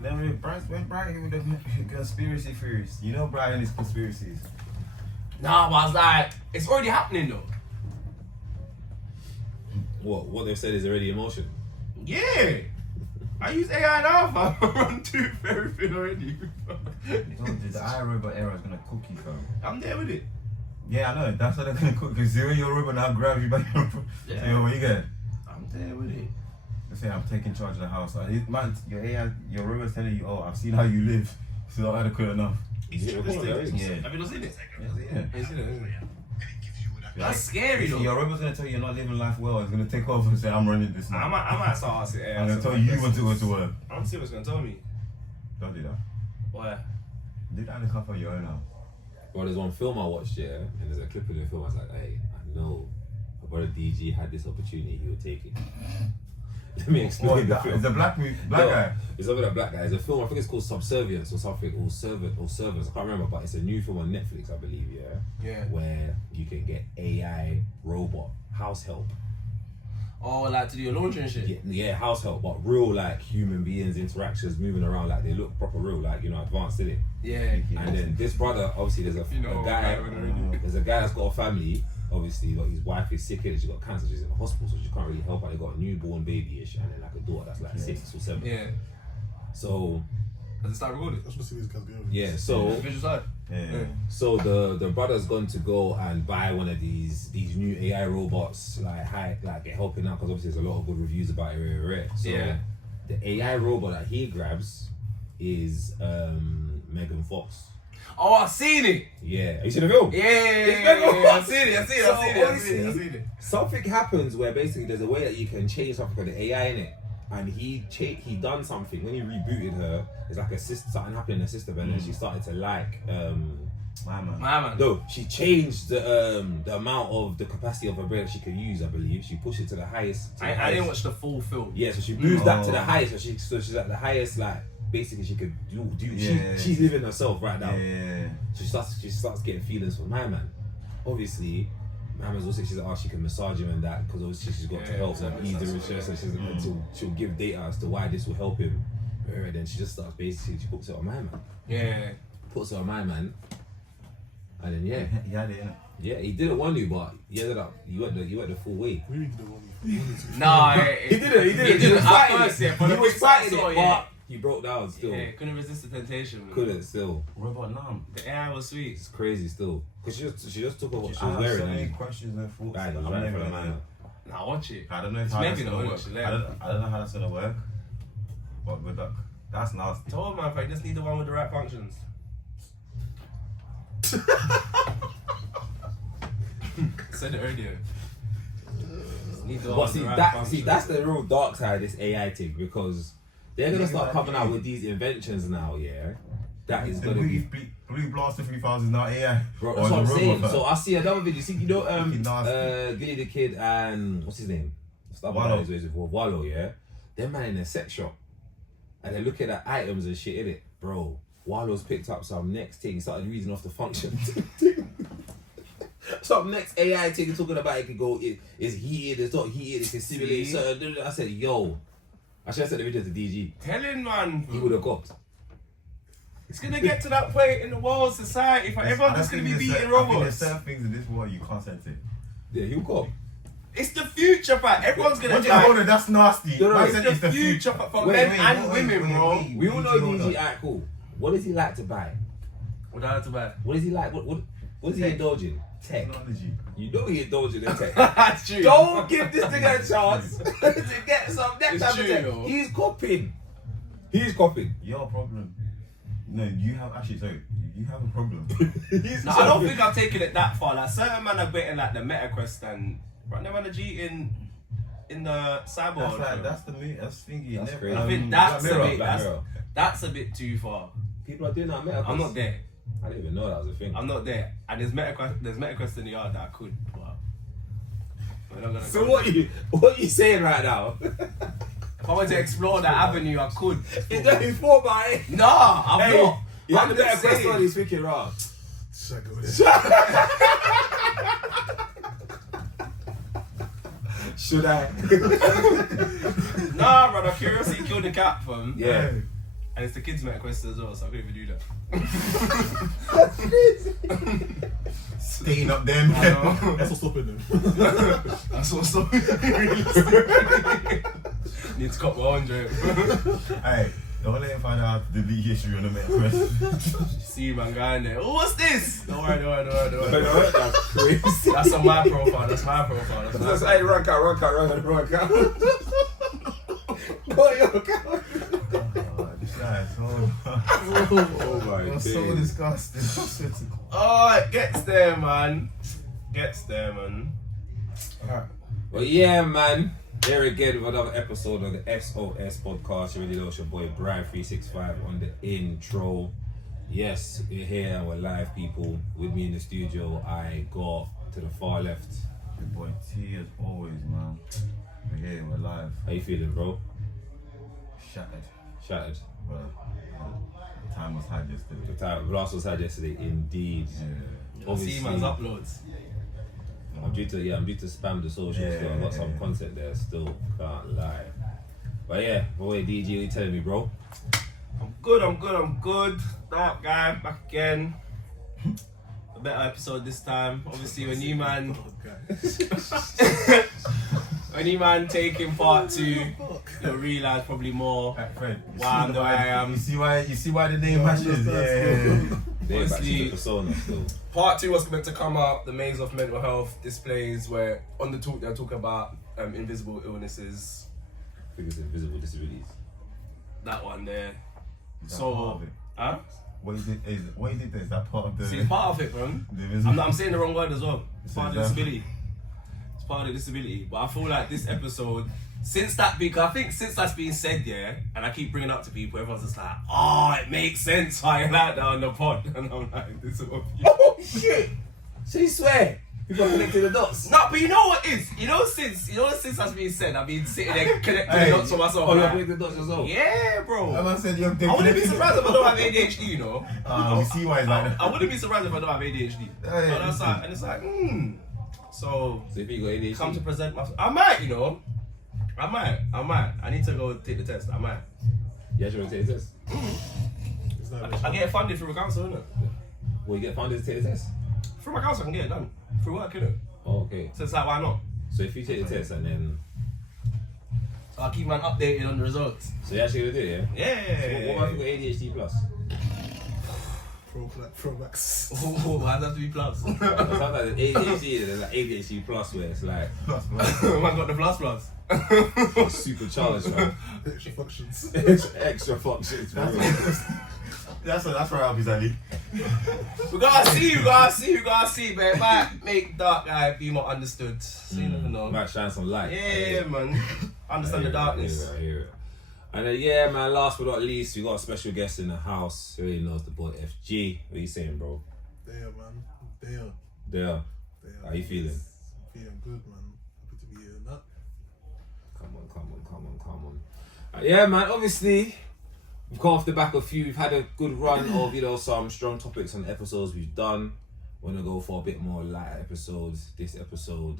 Then when Brian with the conspiracy theories, you know Brian is conspiracies. Nah, but I was like, it's already happening though. What they've said is already in motion. Yeah. I use AI now, fam. I run to everything already. The iRobot era is gonna cook you, fam. I'm there with it. Yeah, I know. That's what they're gonna cook. Because zero your robot now grab you by your robot. Yeah. Yo, what you get? I'm there with it. They say I'm taking charge of the house. Man, your AI, your robot's telling you, oh, I've seen how you live. It's not adequate enough. Yeah. Have you not seen it? Yeah. That's scary though. Your robot's gonna tell you you're not living life well. It's gonna take over and say, I'm running this now. I might start asking AI. I'm gonna tell you when to go to work. I'm see what's gonna tell me. Don't do that. Why? Do that in the cup of your own now. Well, there's one film I watched, yeah, and there's a clip of the film. I was like, hey, I know my brother DG had this opportunity, he would take it. Let me explain the film. It's a black guy. It's over a black guy. It's a film, I think it's called Subservience or something, or Servants, I can't remember, but it's a new film on Netflix, I believe, yeah? Yeah. Where you can get AI robot house help. Oh, like to do your laundry and shit? Yeah, house help, but real like human beings, interactions, moving around, like they look proper real, like, you know, advanced in it. Yeah. And then this brother, obviously there's a guy that's got a family, obviously, but his wife is sick and she's got cancer, she's in the hospital, so she can't really help out. They got a newborn baby-ish and then like a daughter that's like 6 or 7. Yeah. So does it start recording? I'm supposed to see these guys going. yeah, so Visual side. Yeah. so the brother's going to go and buy one of these new AI robots, like they're helping out because obviously there's a lot of good reviews about it. So Yeah. the AI robot that he grabs is Megan Fox. Oh, I've seen it. Yeah, have you seen the film? Yeah. I've seen it. Something happens where basically there's a way that you can change something for the AI in it, and he done something when he rebooted her. It's like something happened in her system, and then she started to like My man. No, she changed the amount of the capacity of her brain that she could use. I believe she pushed it to the highest. I didn't watch the full film. Yeah, so she moved that to the highest. So she's at the highest, like basically she could do. She's living herself right now. Yeah. So she starts getting feelings for my man. Obviously, my man's also she's like, oh, she can massage him and that because obviously she's got to help him ease the research. So she'll give data as to why this will help him. And then she just starts basically she puts it on my man. Yeah. Puts it on my man. And then He had it, innit? yeah, he didn't want to, but he ended up. He went the full way. We need to do one. Nah, He didn't. He was fighting it. He was fighting it, but he broke down still. Yeah, couldn't resist the temptation. Man. Couldn't still. Robot Nam. The AI was sweet. It's crazy still. Cause she just took off what she I was have wearing. so many And questions and thoughts. Right, I'm right never for gonna that lie. man. Nah, watch it. I don't know It's how that's Megan gonna though, work. she I don't know how that's gonna work. But with that, that's nasty. Told man, if I just need the one with the right functions. Said it earlier. Just need the one But with see, the right functions. that's the real dark side of this AI thing because they're gonna start coming out with these inventions now. Yeah, that is The gonna be. Blue Blaster 3000 is now AI. Bro, Or that's the what I'm saying. robot. So I see another video. See, you know, Fucking nasty. Gilly the Kid and what's his name? Stop Wallow. Wallow, yeah. They're man in a sex shop, and they're looking at items and shit in it, bro. Wallow's picked up some next thing. He started reading off the function. Some next AI thing talking about it could go. It's heated. It's not heated. It can simulate. So I said, yo, I should have sent the video to DG. Telling man, He would have got. it's gonna get to that point in the world society. For everyone's just gonna be beating I think robots. there's certain things in this world you can't sense it. Yeah, he'll cop. It's the future, fam. Everyone's gonna What you die. hold it? That's nasty. No, Man It's said the future for men and women, bro. We all know DG. Alright, cool. What does he like to buy? What I had to buy? What is he like? What is he indulging? Tech. Technology. You know he indulging in tech. That's true. Don't give this nigga a chance to get some next It's time. true, Tech. though. He's copying. He's copying. Your problem. No, you have you have a problem. No, I don't think I've taken it that far. Like certain man are betting like the MetaQuest and right now man are cheating in the cyber. That's world, like bro. that's the me. That's thingy. That's crazy. I think that's Black Mirror, a bit. Black Mirror. That's a bit too far. People are doing that. Metaverse. I'm not there. I didn't even know that was a thing. I'm not there. And there's MetaQuest in the yard that I could. But we're not gonna. So what you saying right now? If I were to explore that avenue, I could. Is that his fault, man? Nah, I'm Hey, not. you have I'm the just MetaQuest saying. on. He's thinking raw. Check it. Should I? Nah, brother. Curiosity killed the cat, fam. Yeah. And it's the kids' meta question as well, so I couldn't even do that. Staying up then. I know. That's what's stopping them. That's what's up. Need to cut my own joke. Hey, don't let him find out the league history on the meta quest. See man going there. Oh, what's this? Don't worry. That's crazy. That's on my profile. That's my profile. That's hey, rank out. Go on your account. This guy is so. Oh my You're so days. disgusting. Oh, it gets there, man. Alright. Well, yeah, man. Here again with another episode of the S.O.S podcast. You already know it's your boy Brian365 on the intro. Yes, we're here and we're live, people. With me in the studio, I got to the far left. Your boy T as always, man. We're here, we're live. How you feeling, bro? Shattered. Shattered. But the time was had yesterday. The time last was had yesterday, indeed. Yeah. See man's uploads. I'm due to spam the socials. Still. I've got some content there. Still can't lie. But yeah, boy, DJ, what you telling me, bro? I'm good. Dark guy, back again. A better episode this time. Obviously, when you man taking part 2, you'll realise probably more Hey, Fred, why I'm the way I am. You see why the name matches? Yeah. They're back to the Obviously- persona still. Part 2 was meant to come out, the maze of mental health displays, where on the talk they're talking about invisible illnesses. I think it's invisible disabilities. That one there. Is that part So, of it? huh? What is it? Is that part of the? See, it's part of it, man. the invisible? I'm saying the wrong word as well. It's part of the Exactly. disability. It's part of the disability. But I feel like this episode, since that's being said, yeah, and I keep bringing it up to people, everyone's just like, oh, it makes sense why you like that on the pod. And I'm like, this is what you... Oh shit! So you swear? People are connecting the dots. No, but you know what is? Since that's being said, I've been sitting there connecting Hey. the dots for myself. Oh, you're like, connecting the dots as well? yeah, bro. I said you're. I wouldn't be surprised if I don't have ADHD, you know. You see why it's like that. I wouldn't be surprised if I don't have ADHD. Yeah, But that's like, and it's like, So, So if you got ADHD, come to present myself. I might, you know. I might. I need to go take the test. I might. you actually want to take the test? It's not I get it funded through my council, innit? Well, you get funded to take the test? Through my council, I can get it done. Through work, innit? Oh, okay. So it's like, why not? So if you take the test and then... So I'll keep man updated on the results. So you actually gonna do it, yeah? Yeah. So what about if you got ADHD plus? Throwbacks. Oh, why does that have to be plus? Sometimes there's ADHD, there's like ADHD plus where it's like Man got the plus. super charged, man. Extra functions. Extra functions, man. That's where I'll be, Zali. We gotta see, but it might make dark guy be more understood. So you never know. Might shine some light. Yeah, man. Understand the darkness. I hear it. And then, yeah, man, last but not least, we got a special guest in the house. Who already knows the boy FG. What are you saying, bro? There, man. There. There. How you feeling? Feeling good, man. Happy to be here. Nah. Come on. Yeah, man, obviously, we've come off the back of we've had a good run of, some strong topics on the episodes we've done. We're gonna go for a bit more light episodes. This episode,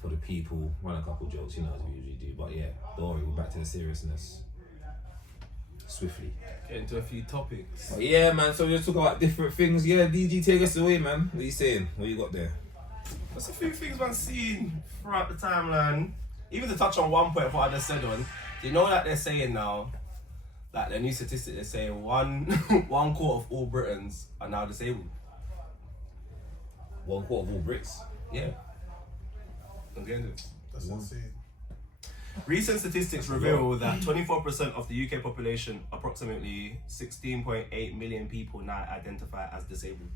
for the people, run a couple jokes, as we usually do. But yeah, don't worry, we're back to the seriousness. Swiftly. Get into a few topics. But yeah, man, so we're just talking about different things. Yeah, DG, take us away, man. What are you saying? What you got there? There's a few things man seen throughout the timeline. Even to touch on one point of what I just said on, do you know that they're saying now, like the new statistic, they're saying one quarter of all Britons are now disabled. 1/4 of all Brits. Yeah. I'm getting it. That's insane. Recent statistics reveal that 24% of the UK population, approximately 16.8 million people, now identify as disabled.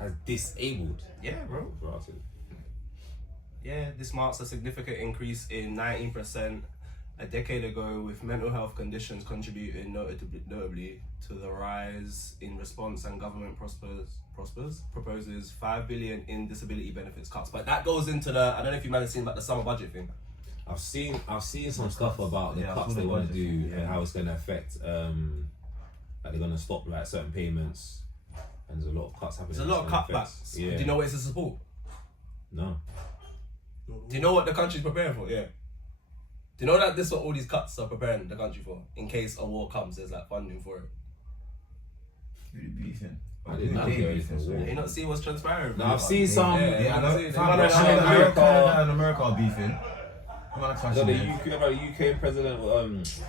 As disabled. Yeah, bro. Granted. Yeah, this marks a significant increase in 19% a decade ago, with mental health conditions contributing notably to the rise in response, and government proposes 5 billion in disability benefits cuts. But that goes into the, I don't know if you might have seen about the summer budget thing. I've seen some stuff about the Yeah, I cuts saw they the want to budget do thing, yeah. and how it's going to affect, like they're going to stop like certain payments, and there's a lot of cuts happening. There's a lot of It's gonna cutbacks. affect- Yeah. Do you know what it's to support? No. Do you know what the country's preparing for? Yeah. Do you know that this is what all these cuts are preparing the country for? In case a war comes, there's like funding for it. Really beefing. I didn't know they were beefing. You not see what's transpiring? Now I've seen some. Yeah, I know. I've seen Canada and America are beefing. The UK president,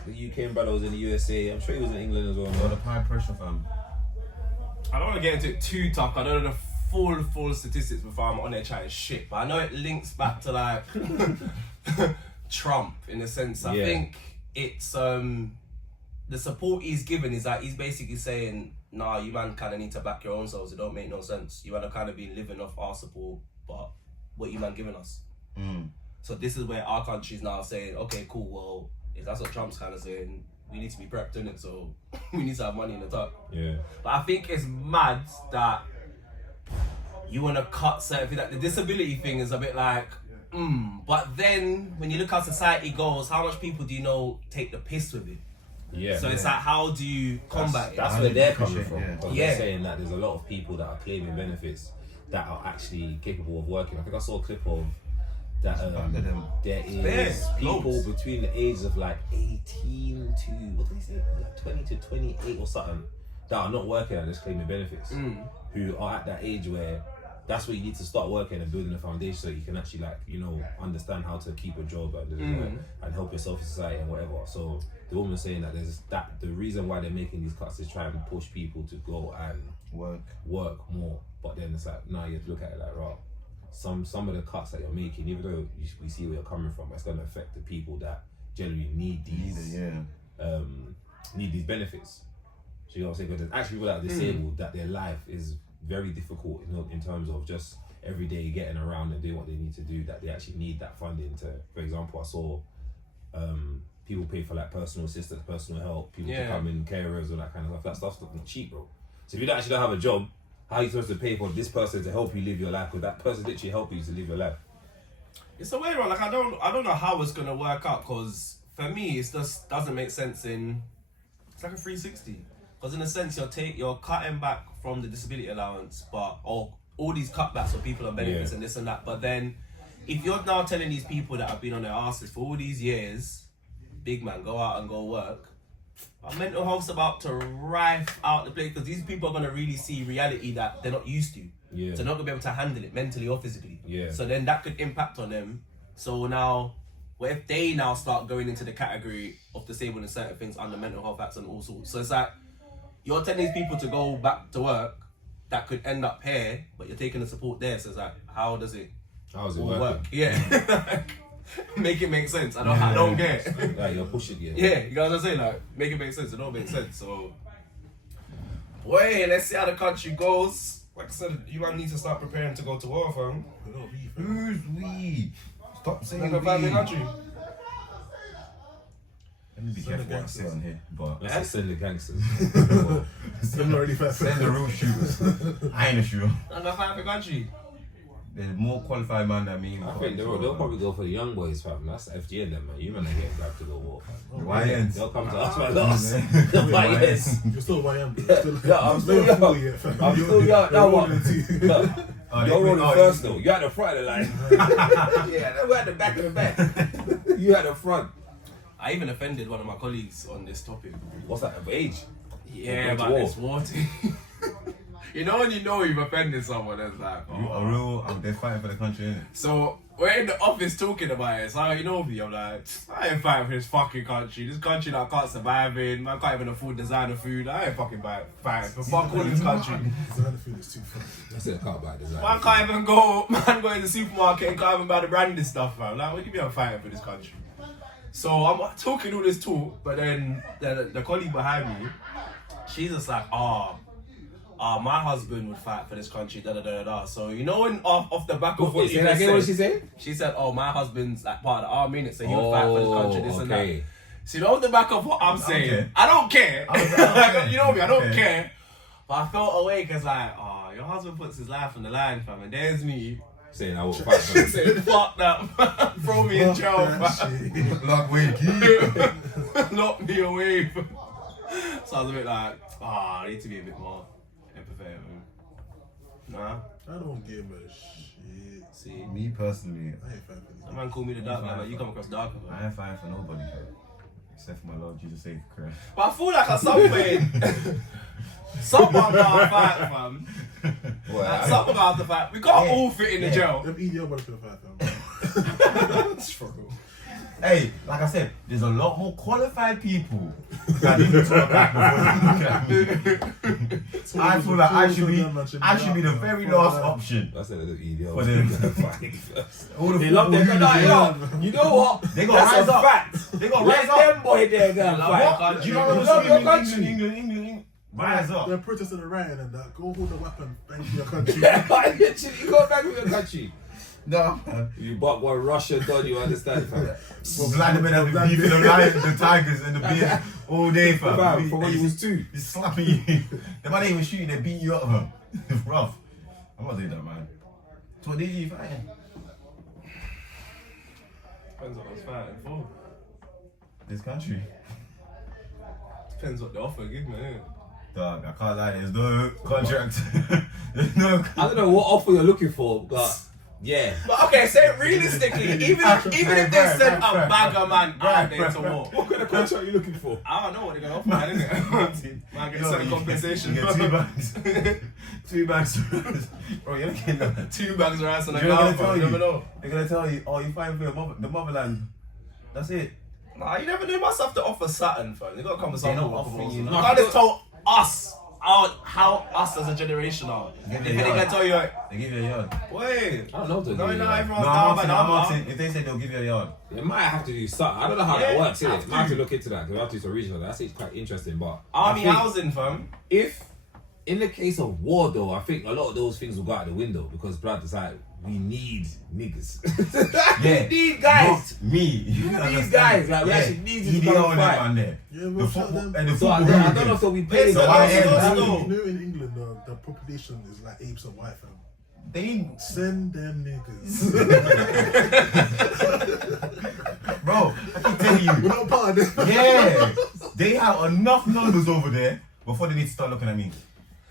the UK brother was in the USA. I'm sure he was in England as well. Or the high pressure fam. I don't want to get into it too tough. I don't know the full statistics before I'm on there chatting shit, but I know it links back to like Trump in a sense. I think it's the support he's given is that he's basically saying, nah, you man kind of need to back your own selves. It don't make no sense. You man have kind of been living off our support, but what you man giving us? So this is where our country's now saying, okay, cool, well, if that's what Trump's kind of saying, we need to be prepped in it, so we need to have money in the top. Yeah. But I think it's mad that you want to cut certain things. Like the disability thing is a bit like, but then when you look how society goes, how much people do you know take the piss with it? Yeah. So it's like, how do you combat it? That's where they're coming from. Yeah. Because they're saying that there's a lot of people that are claiming benefits that are actually capable of working. I think I saw a clip of that there is people between the ages of like 18 to, what did they say, like 20 to 28 or something, that are not working and just claiming benefits, who are at that age where that's where you need to start working and building a foundation so you can actually, like, you know, understand how to keep a job and help yourself in society and whatever. So the woman's saying that the reason why they're making these cuts is trying to push people to go and work more. But then it's like, now you have to look at it like, right, some of the cuts that you're making, even though we see where you're coming from, it's going to affect the people that generally need these need these benefits. So you know what I'm saying? Because there's actually people that are disabled that their life is very difficult in terms of just every day getting around and doing what they need to do, that they actually need that funding to, for example, I saw people pay for like personal assistance, personal help, people to come in, carers and that kind of stuff. That stuff's not cheap, bro. So if you actually don't have a job, how are you supposed to pay for this person to help you live your life? Because that person literally help you to live your life. It's a weird one. Like I don't know how it's gonna work out, because for me it just doesn't make sense. It's like a 360. Because in a sense you're cutting back from the disability allowance, but all these cutbacks for people on benefits and this and that. But then if you're now telling these people that have been on their asses for all these years, big man, go out and go work, our mental health's about to rife out the place, because these people are going to really see reality that they're not used to. Yeah. So they're not going to be able to handle it mentally or physically. Yeah. So then that could impact on them. So now, what if they now start going into the category of disabled and certain things under mental health acts and all sorts? So it's like, you're telling these people to go back to work that could end up here, but you're taking the support there. So it's like, how does it work? Yeah. Make it make sense. I don't get it. Like you're pushing it. Yeah, you know what I'm saying? Like, make it make sense. It don't make sense. So, boy, let's see how the country goes. Like I said, you might need to start preparing to go to war, fam. Who's we? Stop saying Like a family we. country. Let me be careful what I say on here, but Let's send the gangsters. I'm not really fast. send the real shooters. I ain't a shooter. Like a family country. There's more qualified man than me. I think they'll probably go for the young boys, fam. That's FG and them, man. You man are getting back to the war, fam. YNs. They'll come to us, man. Last. YNs. You're still YM. Yeah, I'm still young. I'm still young. Now what? You're rolling first though. You're at the front of the line. Yeah, we're at the back of the back. You at the front. I even offended one of my colleagues on this topic. What's that, of age? Yeah, about this war thing. You know when you know you've offended someone, it's like, They're fighting for the country, innit? So we're in the office talking about it. So you know me, I'm like, I ain't fighting for this fucking country. This country that I can't survive in. I can't even afford designer food. I ain't fucking fighting for fuck all this country. Designer food is too funny. I said I can't buy designer. I can't even go in the supermarket and can't even buy the branded stuff, man. Like, what do you mean I'm fighting for this country? So I'm talking all this talk, but then the colleague behind me, she's just like, my husband would fight for this country, da da da da. So you know, when off the back of what you said, what she said? She said, my husband's like part of the army, so he would fight for this country, this and that. Okay. So you know, off the back of what I'm saying, I don't care. You know me, I don't care. But I felt away because like, your husband puts his life on the line, fam, and there's me saying I will fight for him. saying, fuck that, throw me in jail, fam. Lock away, key. Lock me away. So I was a bit like, I need to be a bit more empathetic. Nah. I don't give a shit. See, Me personally, I ain't fighting for that man call me the dark guy, but you come across darker. Man. I ain't fighting for nobody, bro. Except for my Lord Jesus Savior Christ. But I feel like at some point, someone gotta fight, fam. Like, someone gotta have to fight. We can't all fit in the jail. Them EDL boys gonna fight, fam. Struggle. Hey, like I said, there's a lot more qualified people that need to talk about before you look at me. I feel like I should be the very last option. That's a little EDL. For them. All the They love their country. You know what? They got rise up. Fact. They got Let rise up. them boy there go. What? Do you know They what love your I'm country. saying? England. Rise up. They're protesting the riot and that. Go hold the weapon, bang for your country. You go back with your country. No. You bought one Russia done, you understand, fam? Well, Vladimir has been beefing the lions, the tigers, and the bears all day, fam. Fam, from when you was 2. He's slapping you. They might not even shoot you, they beat you up, man. It's rough. I'm not doing that, man. So what did you fighting? Depends what I was fighting for. This country. Depends what the offer give me, innit? Dog, I can't lie, there's no contract. There's no I don't know what offer you're looking for, but yeah. But okay, say realistically, even if they sent a bagger man out there to war, What kind of contract are you looking for? I don't know what they're gonna offer, man, innit? Man, get certain compensation. You get 2 bags. 2 bags. Bro, you're looking at 2 bags of rice and a They're gonna car, tell you never know. you. They're gonna tell you, oh, you fighting for the motherland. That's it. Nah, you never know. You must have to offer Saturn, fam. They gotta come with something. They're not offering you You nothing. can't just tell us how us as a generation are. Give If me a they yard. can tell you, like, They give you a yard. wait, I don't know if they'll no, do no, that. everyone's No, down by I'm number. asking, if they say they'll give you a yard. They might have to do something. I don't know how Yeah, that works, have innit? Might have to. to look into that because we have to do some regional. That's quite interesting, but Army I think housing, fam. if in the case of war, though, I think a lot of those things will go out the window because blood is like we need niggas. Yeah. We need guys. Not me. We need guys. Like we actually need you to EDL come and and that fight. man there. Yeah, The we'll shut football them. and the So I football. don't know if they'll be paying. So them. I Yeah, don't yeah. know. You know in England the population is like apes and white fam. They Send them niggas. bro, I keep telling you. We're not part of them. Yeah. They have enough numbers over there before they need to start looking at me.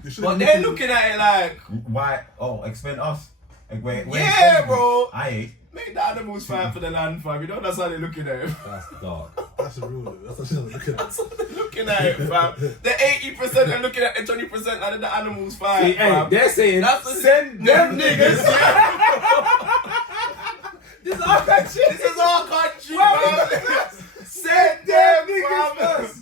They should've But been they're looking at it like, Why? Oh, expend us. Like, where yeah, expend bro. I ain't. Make the animals fight for the land, fam. You know that's how they're looking at it. That's dark. That's a real. That's what I'm looking at. That's how they're looking at it, fam. The 80% are looking at the 20% and the animals fight, See, hey, fam. they're saying That's the send them niggas. This is our country. This is our country, fam. Send them niggas fam. first.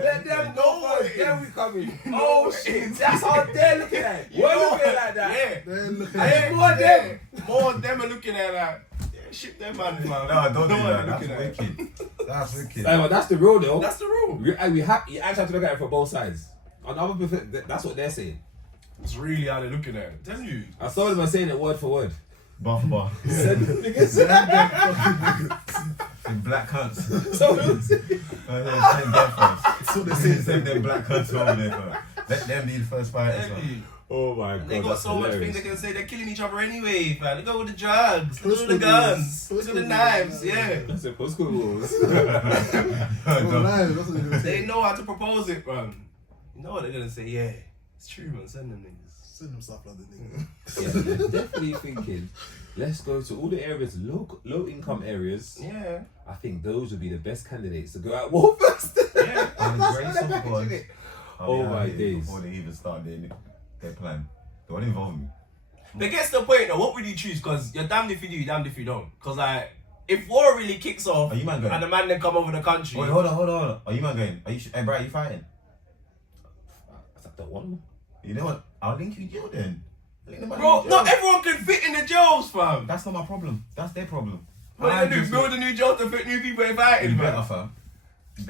Let them No know first. way. Then we coming. No Oh way. shit! That's how they're looking at it. You We're know looking it. like that. Yeah. They're looking I at ain't more them. More of them are looking at like, yeah, ship them man, fam. No, don't do No that. one That's looking at it. wicked. That's wicked. Hey, but that's the rule, though. That's the rule. We have you actually have to look at it from both sides. On other people, that's what they're saying. It's really how they're looking at it. I'm telling you. I saw them saying it word for word. Bar for bar. Send them niggas. In black cunts. So, Send them first. That's what they say. Send them black cunts over there first. Let them be the first fighters. Tell man. you. oh my god, They got that's so much hilarious. things they can say. They're killing each other anyway, man. They go with the drugs, they go with the Postcode guns, wars. they go with the Postcode knives, wars. yeah. That's a postcode wars. Oh, nice. That's what they're gonna say. They know how to propose it, man. You know what they're gonna say? Yeah, it's true, man. Send them niggas. Send them stuff like the nigga. Yeah, they're definitely thinking, let's go to all the areas, low income areas. Yeah, I think those would be the best candidates to go out war first. yeah. And the grace of God. Oh my days. Before they even start their plan. They won't involve me. But it gets to the point though, what would you choose? Because you're damned if you do, you're damned if you don't. Because like, if war really kicks off Are you man going? and the man then come over the country, Wait, hold on. Are you man going? Are you? Hey, bro, are you fighting? Is that the one? You know what? I'll link you jail then. Link the man bro, in jail. not everyone can fit in the jails, fam. That's not my problem. That's their problem. What I they do? just- Build a new jail to fit new people in fighting, You man. better, fam.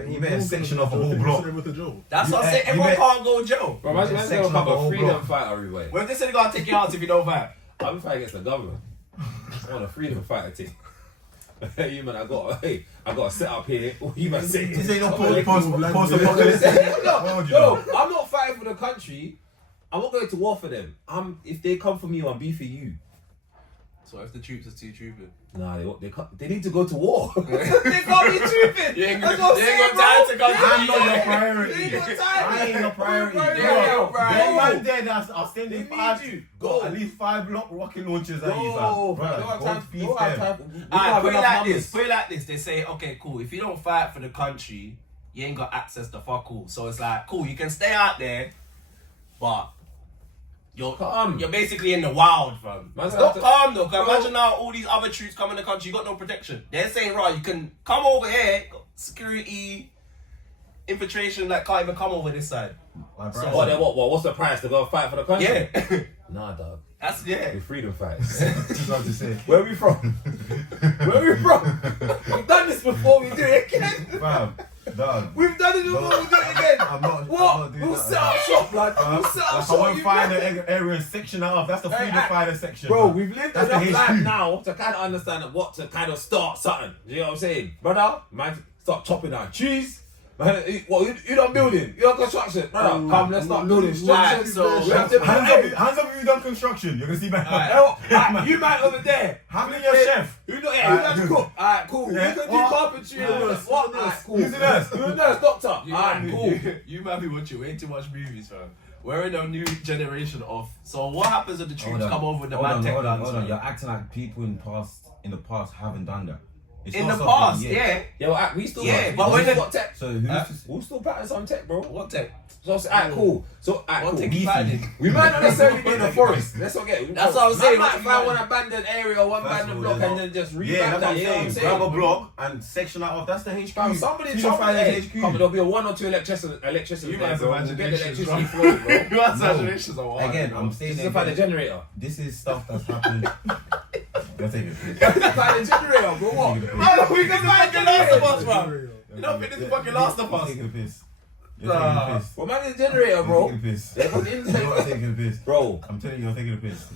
You better section off a whole block. With the Joe. That's You what I bet- say. you Everyone bet- can't go to jail. Bro, imagine Section they'll of have the a whole freedom block. fight everywhere. What if they say they're gonna take you out if you don't fight? I'm fighting against the government. I want a freedom fighter thing. Hey, you man, I got a set up here. What you man say? This ain't no Like, post-apocalyptic. No, I'm not fighting for the country. I'm not going to war for them. If they come for me, I'll be for you. So if the troops is too trooping? Nah, they need to go to war. They can't be trooping! You ain't got time to go to I'm not your war. priority. You ain't got time. I ain't your priority. Yo, Man there that's are sending They five, need you. got Go. at least 5 rocket launchers at you, Go, fam. don't have Go time. beef Don't have them. time. We don't Alright, have put it enough like numbers. this. Put it like this. They say, okay, cool. If you don't fight for the country, you ain't got access to fuck all. So it's like, cool, you can stay out there, but you're basically in the wild, fam. Man's It's not have to- calm though. Cause Bro. imagine now all these other troops come in the country, you got no protection. They're saying, right, you can come over here, got security, infiltration, like can't even come over this side. Like, So- bro, What? Then what's the price to go fight for the country? Yeah, Nah, dog. that's We're freedom fighters. just like to say, Where are we from? Where are we from? We've done this before. We do it again. fam, dog. We've done it before. We do it again. I'm not What? doing We'll that. set up shop, lad. We'll set up Like, I shop. won't You find man. the area and section that off. That's the freedom fighter section. Bro, fam. we've lived That's the enough HQ. life now to kind of understand what to kind of start something. Do you know what I'm saying? Brother, man, start chopping down trees. Man, you done building? You done construction? Brother, come, let's start building structures. so we have to Hands up if you've done construction. You're gonna see man. Alright, you man over there. Handling your chef. Who know to cook? Alright, cool. Yeah. You can do What? carpentry. Nurse. What? Alright, cool. Who's the nurse? Who's the nurse? Doctor. You Alright, cool. You might be watching way too much movies, fam. We're in a new generation of. So what happens if the troops come over with the man tech guns? Hold on. fam? You're acting like people in the past haven't done that. It's In not the something past, yet. yeah. Yeah, well, we still Yeah, got, but we when still the- got tech. So who's We'll still pattern some tech, bro. What tech? So alright, cool. So alright, What cool. tech you finding? We might not necessarily be in the forest. Let's not get. That's what I'm saying. Man What might you find find? one abandoned area or one First abandoned of block all, and then just yeah, revamp that's that. You know what I'm saying? Grab a block and section that off. That's the HQ. Fam, somebody Freedom told me fighters that there'll be a 1 or 2 electricians You there, man's bro. We'll get the imaginations, electricity bro. flowing, bro. Your imaginations are wild. Again, bro. I'm saying This is it about the again. generator. This is stuff that's happened. You're taking it. About the generator, bro. What? Man, we can find the last of us, fam. Generator. You don't think this is fucking Last of You're Us? taking the piss. You're taking the piss. Well, man, the generator, You're bro. taking the piss. They're on the You're inside, not taking the piss. bro. I'm telling you, you're taking the piss.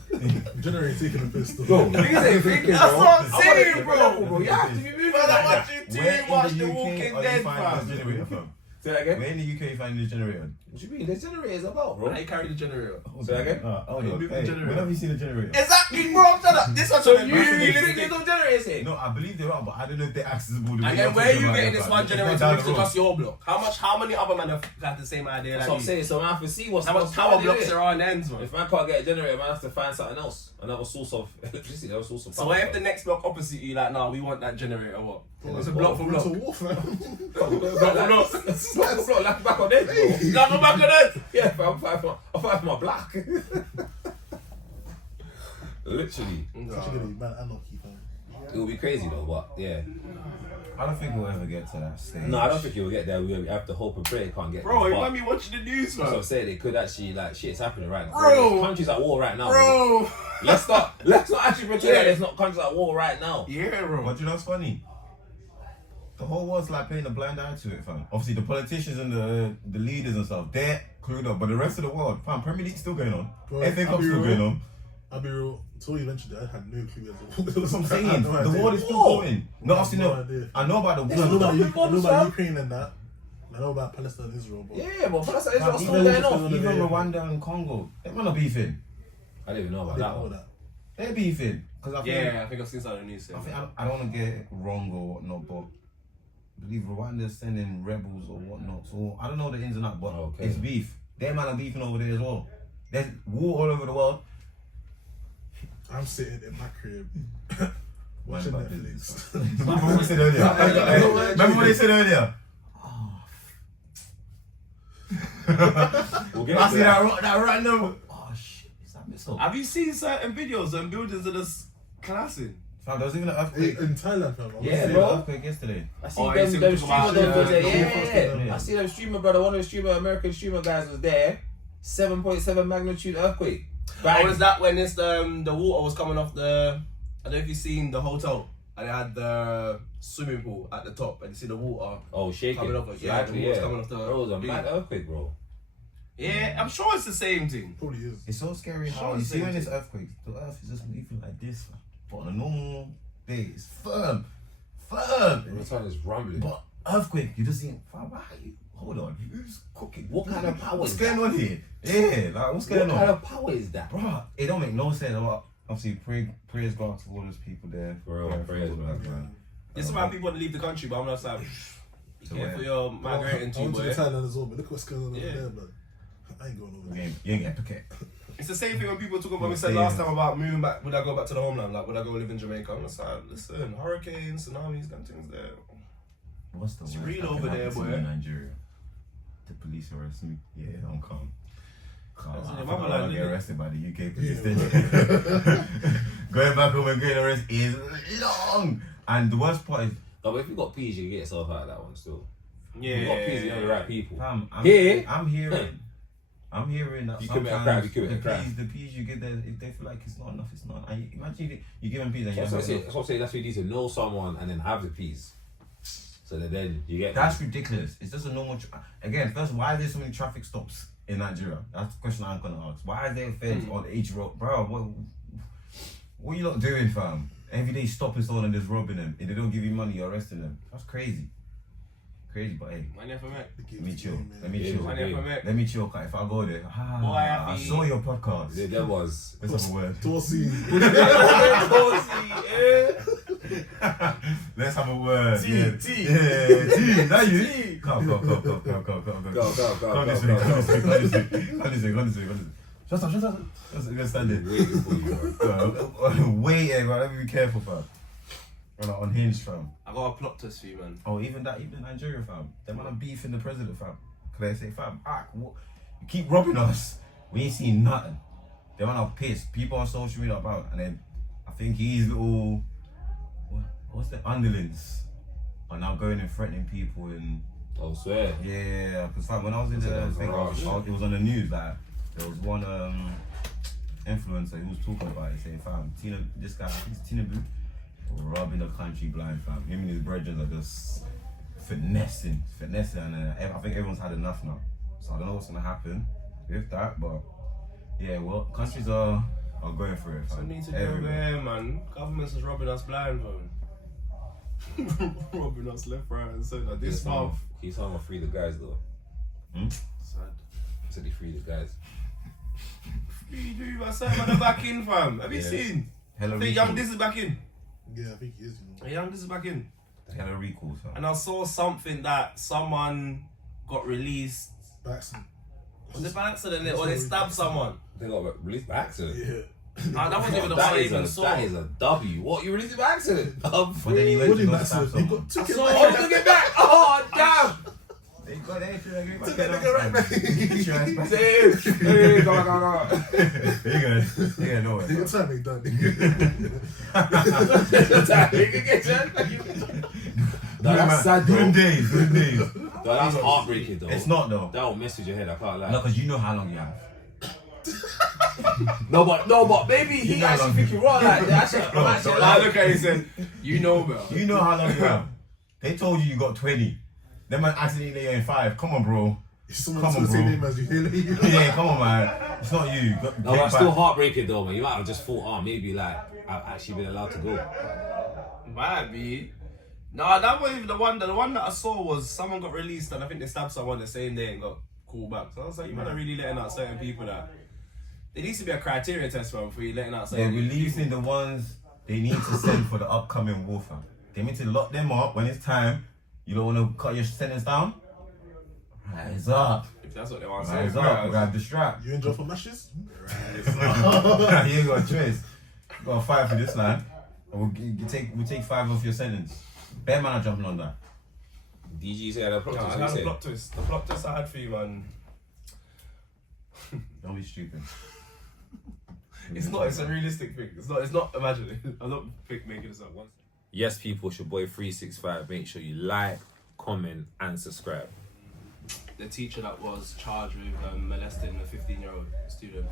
Generator taking a pistol. Bro, niggas ain't thinking, bro. That's what I'm I wanna saying, be bro. careful, bro. You have to be moving Man, like I that. watch you Where too in much the The UK Walking are you Dead, finding fam. this generator from? Say that again. Where in the UK are you finding this generator? What you mean? The generator's about, bro. How you carry the generator? Say that again. Oh, Hey, move the hey, generator. when have you seen a generator? Exactly, bro. Shut up. This one's So on the you realistic. think there's no generators here? No, I believe they are, but I don't know if they're accessible. And then where are you getting this one generator next to just your block? How many other men have got the same idea That's like what I'm you? saying. So I have to see what's How much what's power happening blocks here. are on ends, man? If man can't get a generator, man has to find something else. Another source of electricity, another source of So power. what if the next block opposite you like, nah, we want that generator? What? Bro, It's a block for It's a block. war, fam. block like back on them, bro. Nah, go back on that. Yeah, but I'm fighting for my black. Literally. It's actually gonna be mad anarchy, fam. It will be crazy though, but yeah. I don't think we'll ever get to that stage. No, I don't think you'll get there. We have to hope and pray it can't get Bro, there. you But might be watching the news, that's what I'm man. saying. It could actually, like, shit's happening right now. Bro. There's countries at war right now. Bro. Let's not actually pretend Yeah. there's not countries at war right now. Yeah, bro. But you know what's funny? The whole world's like paying a blind eye to it, fam. Obviously, the politicians and the leaders and stuff, they're clued up. But the rest of the world, fam, Premier League's still going on. Bro, FA I'll Cup's be still real. going on. I'll be real. Until you mentioned it, I had no clue. That's what I'm saying. No The idea. world is still Whoa. going. No, obviously, No no. idea. I know about the I know war. about, I know Bombs, about fam. Ukraine and that. I know about Palestine and Israel, but Yeah, but that's Israel Fam, still going off. even Yeah. Rwanda and Congo, they're not beefing. I didn't even know I about didn't that know one. that. They're beefing. Because I think, Yeah, I think I've seen something on the news. I think I don't want to get it wrong or whatnot, but I believe Rwanda's sending rebels or whatnot. So I don't know the ins and outs, but Okay. it's beef. Their man are beefing over there as well. There's war all over the world. I'm sitting in my crib watching Mind my Netflix. Remember what they said earlier? Remember what they said earlier? We'll get I to see that. that random. Oh shit, is that missile? Have you seen certain videos and buildings that are collapsing? Fam, there was even an earthquake. In Thailand, fam. Yeah, There was bro. an earthquake yesterday. I see Oh, them you see streamer, them talking them about, there. yeah. Yeah, I see them streamer, brother. One of the American streamer guys was there. 7.7 magnitude earthquake. Bang. Or is that when it's the water was coming off the? I don't know if you've seen the hotel and it had the swimming pool at the top and you see the water. Oh, shaking. Coming off, yeah, the water's coming off the- Bro, it was a mad earthquake, bro. Yeah, I'm sure it's the same thing. Probably is. It's so scary how Sure, you see same when it's thing. earthquakes, the earth is just moving like this, fam. But on a normal day, it's firm. Firm. Every time it's rumbling. But earthquake, you just think, fam, why are you? Hold on, who's cooking? What kind of power What's is going that? on here? Yeah, like what's going What on? kind of power is that? Bruh, it don't make no sense. obviously, prayers go out to all those people there. For real, prayers, man. This is why people want to leave the country, but I'm not like, be careful you're migrating I to, went to boy. Thailand as well, but look what's going on Yeah. over there, man. I ain't going over there. You ain't get picket. It's the same thing when people talk about, we said last time about moving back, would I go back to the homeland? Like, would I go live in Jamaica? I'm just like, listen, hurricanes, tsunamis, them things there. What's the It's worst real that over can there, happen to me boy. in Nigeria? The police arrest me. Yeah, I'm calm. That's I your forgot motherland, I get innit? arrested by the UK police. Yeah. Going back home and getting arrested is long. And the worst part is, No, but if you got peas, you can get yourself out of that one still. Yeah. You got peas, you know the right people. fam, Here? I'm hearing that You commit a sometimes crime, you commit a crime. the peas you get there, if they feel like it's not enough, it's not. And imagine you give them peas and you That's have what I'm saying. That's why you need to know someone and then have the peas. So that then you get. That's ridiculous. It's just a normal. Again, first, why are there so many traffic stops in Nigeria? That's the question I'm gonna ask. Why are there feds on each road, bro? What are you not doing, fam? Every day stopping someone and just robbing them. If they don't give you money, you're arresting them. That's crazy. Crazy, but hey, Man, yeah, for me. let me chill. Let me Yeah, chill. Man, yeah, for me. Let me chill. 'Cause if I go there, Boy, I happy. saw your podcast. Yeah, there was. Let's have a word. Tosi. Let's have a word. Tea, yeah. tea. Yeah, tea. That you. Come. Go. Come this way. Shut up. Let's stand there. Waiting for you, bro. Wait, bro. Let me be careful, fam. We're not unhinged, fam. I got a plot twist for you, man. Oh, even Nigeria, fam. They want to beefing the president, fam. Cause they say, fam, you keep robbing us. We ain't seen nothing. They want to piss people on social media about, and then I think his little, what's the underlings are now going and threatening people and. Oh, swear. Yeah, because when I was in the thing, it was on the news that there was one influencer who was talking about it, saying, fam, this guy, I think it's Tina Boo, robbing the country blind, fam. Him and his brethren are just finessing, and I think everyone's had enough now. So I don't know what's gonna happen with that, but yeah, well, countries are going for it, So fam. need to go over here, man. Government's is robbing us blind, fam. Robbing us left, right, and centre. This month. He's talking about free the guys though. Sad. Said he free the guys. You do, I said, man, back in, fam. Have you seen? Hella I think Young Diz is back in. Yeah, I think he is, you know. Young Diz is back in. Hella recalls, fam. And I saw something that someone got released. Baxter. Was it by accident or they stabbed someone? They got released by accident. Yeah. Nah, that wasn't even the That one I is even a- saw. That is a W. What, you released it by accident? But then he What went did to go Baxter? stab He someone. got took I it saw back. it. Took it back! Oh, damn! They got it, Took that nigga right back. Get your ass back. Hey, go. You gonna know it. Your time ain't done, nigga. That's sad Good though. days. No, that's heartbreaking though. It's not though. That will mess with your head, I can't lie. No, because you know how long you have. No, but maybe he You know actually how think you're wrong. Like, actually, No, I'm actually no, I like, look at it and said, you know, bro. You know how long you have. They told you got 20. Them man accidentally you're in 5. Come on, bro. If someone Come to on, the same bro. name as you, Yeah, come on, man. It's not you. no, Get that's back. still heartbreaking though, man. You might have just thought, oh, maybe like I've actually been allowed to go. Might be. Nah, that wasn't even the one. The one that I saw was someone got released and I think they stabbed someone the same day and got called back. So I was like, you man are really letting out certain people that. There needs to be a criteria test for them before you letting out They're certain releasing the ones they need to send for the upcoming warfare. They need to lock them up when it's time. You don't want to cut your sentence down? Rise up. If that's what they want to say. Rise up. Grab the strap. You enjoy for mashes? You ain't got a choice. You got to fight for this land. We'll take 5 off your sentence. Bear man are jumping on that. DG said that No, I plot had twist. a plot twist. The plot twist I had for you, man. Don't be stupid. It's not. It's a realistic thing. It's not imaginary. I'm not making this up. Once. Yes, people, it's your boy 365. Make sure you like, comment, and subscribe. The teacher that was charged with molesting a 15-year-old student.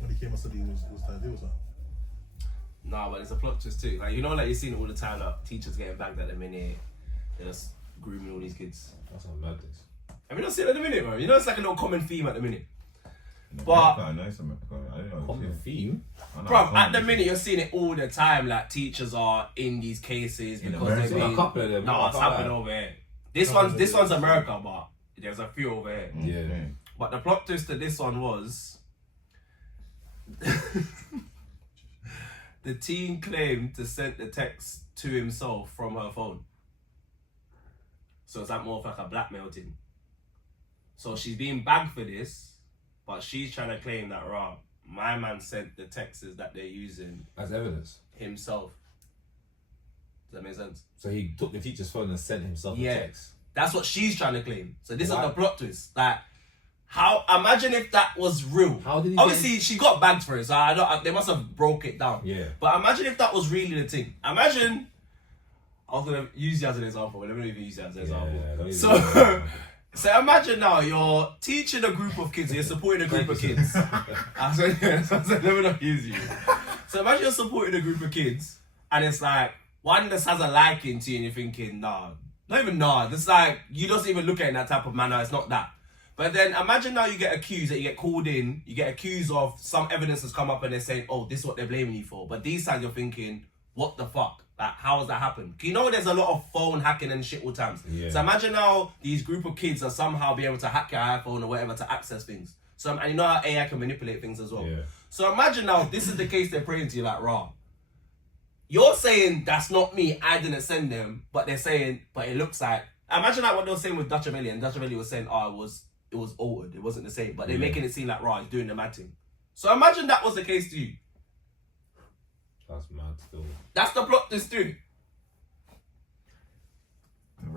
When he came and said he was that deal, was that? Nah, but it's a plot twist too. Like, you know, like you're seeing it all the time, like teachers getting bagged at the minute. They're just grooming all these kids. That's not madness. I mean, don't see it at the minute, man. You know, it's like a little common theme at the minute. But- I know something. I don't know. Common theme? Bro, at the minute you're seeing it all the time. Like teachers are in these cases In because America? they've A been. couple of them. No, it's happening over here. This one's America, but there's a few over here. Yeah. But the plot twist to this one was The teen claimed to send the text to himself from her phone. So it's like more of like a blackmail thing. So she's being bagged for this, but she's trying to claim that, rah, my man sent the texts that they're using As evidence. himself. Does that make sense? So he took the teacher's phone and sent himself a text. That's what she's trying to claim. So this is Why? the plot twist. Like, how? Imagine if that was real. How did he Obviously, she got bagged for it, so they must have broke it down. Yeah. But imagine if that was really the thing. Imagine. I was gonna use you as an example, but let me not even use you as an example. don't even So, so imagine now you're teaching a group of kids, you're supporting a group of kids. I said, let me not use you. So imagine you're supporting a group of kids, and it's like one just has a liking to you, and you're thinking, nah, not even nah. It's like you don't even look at it in that type of manner. It's not that. But then imagine now you get accused, that you get called in, you get accused of some evidence has come up, and they're saying, oh, this is what they're blaming you for. But these times you're thinking, what the fuck? Like, how has that happened? You know, there's a lot of phone hacking and shit all times. Yeah. So imagine now these group of kids are somehow be able to hack your iPhone or whatever to access things. So, and you know how AI can manipulate things as well. Yeah. So imagine now this is the case they're praying to you, like, rah. You're saying that's not me, I didn't send them, but they're saying, but it looks like. Imagine like what they were saying with Dutch Amelie, and Dutch Amelie was saying, oh, it was altered, it wasn't the same, but they're making it seem like, rah, he's doing the mad thing. So imagine that was the case to you. That's mad still. That's the plot twist too.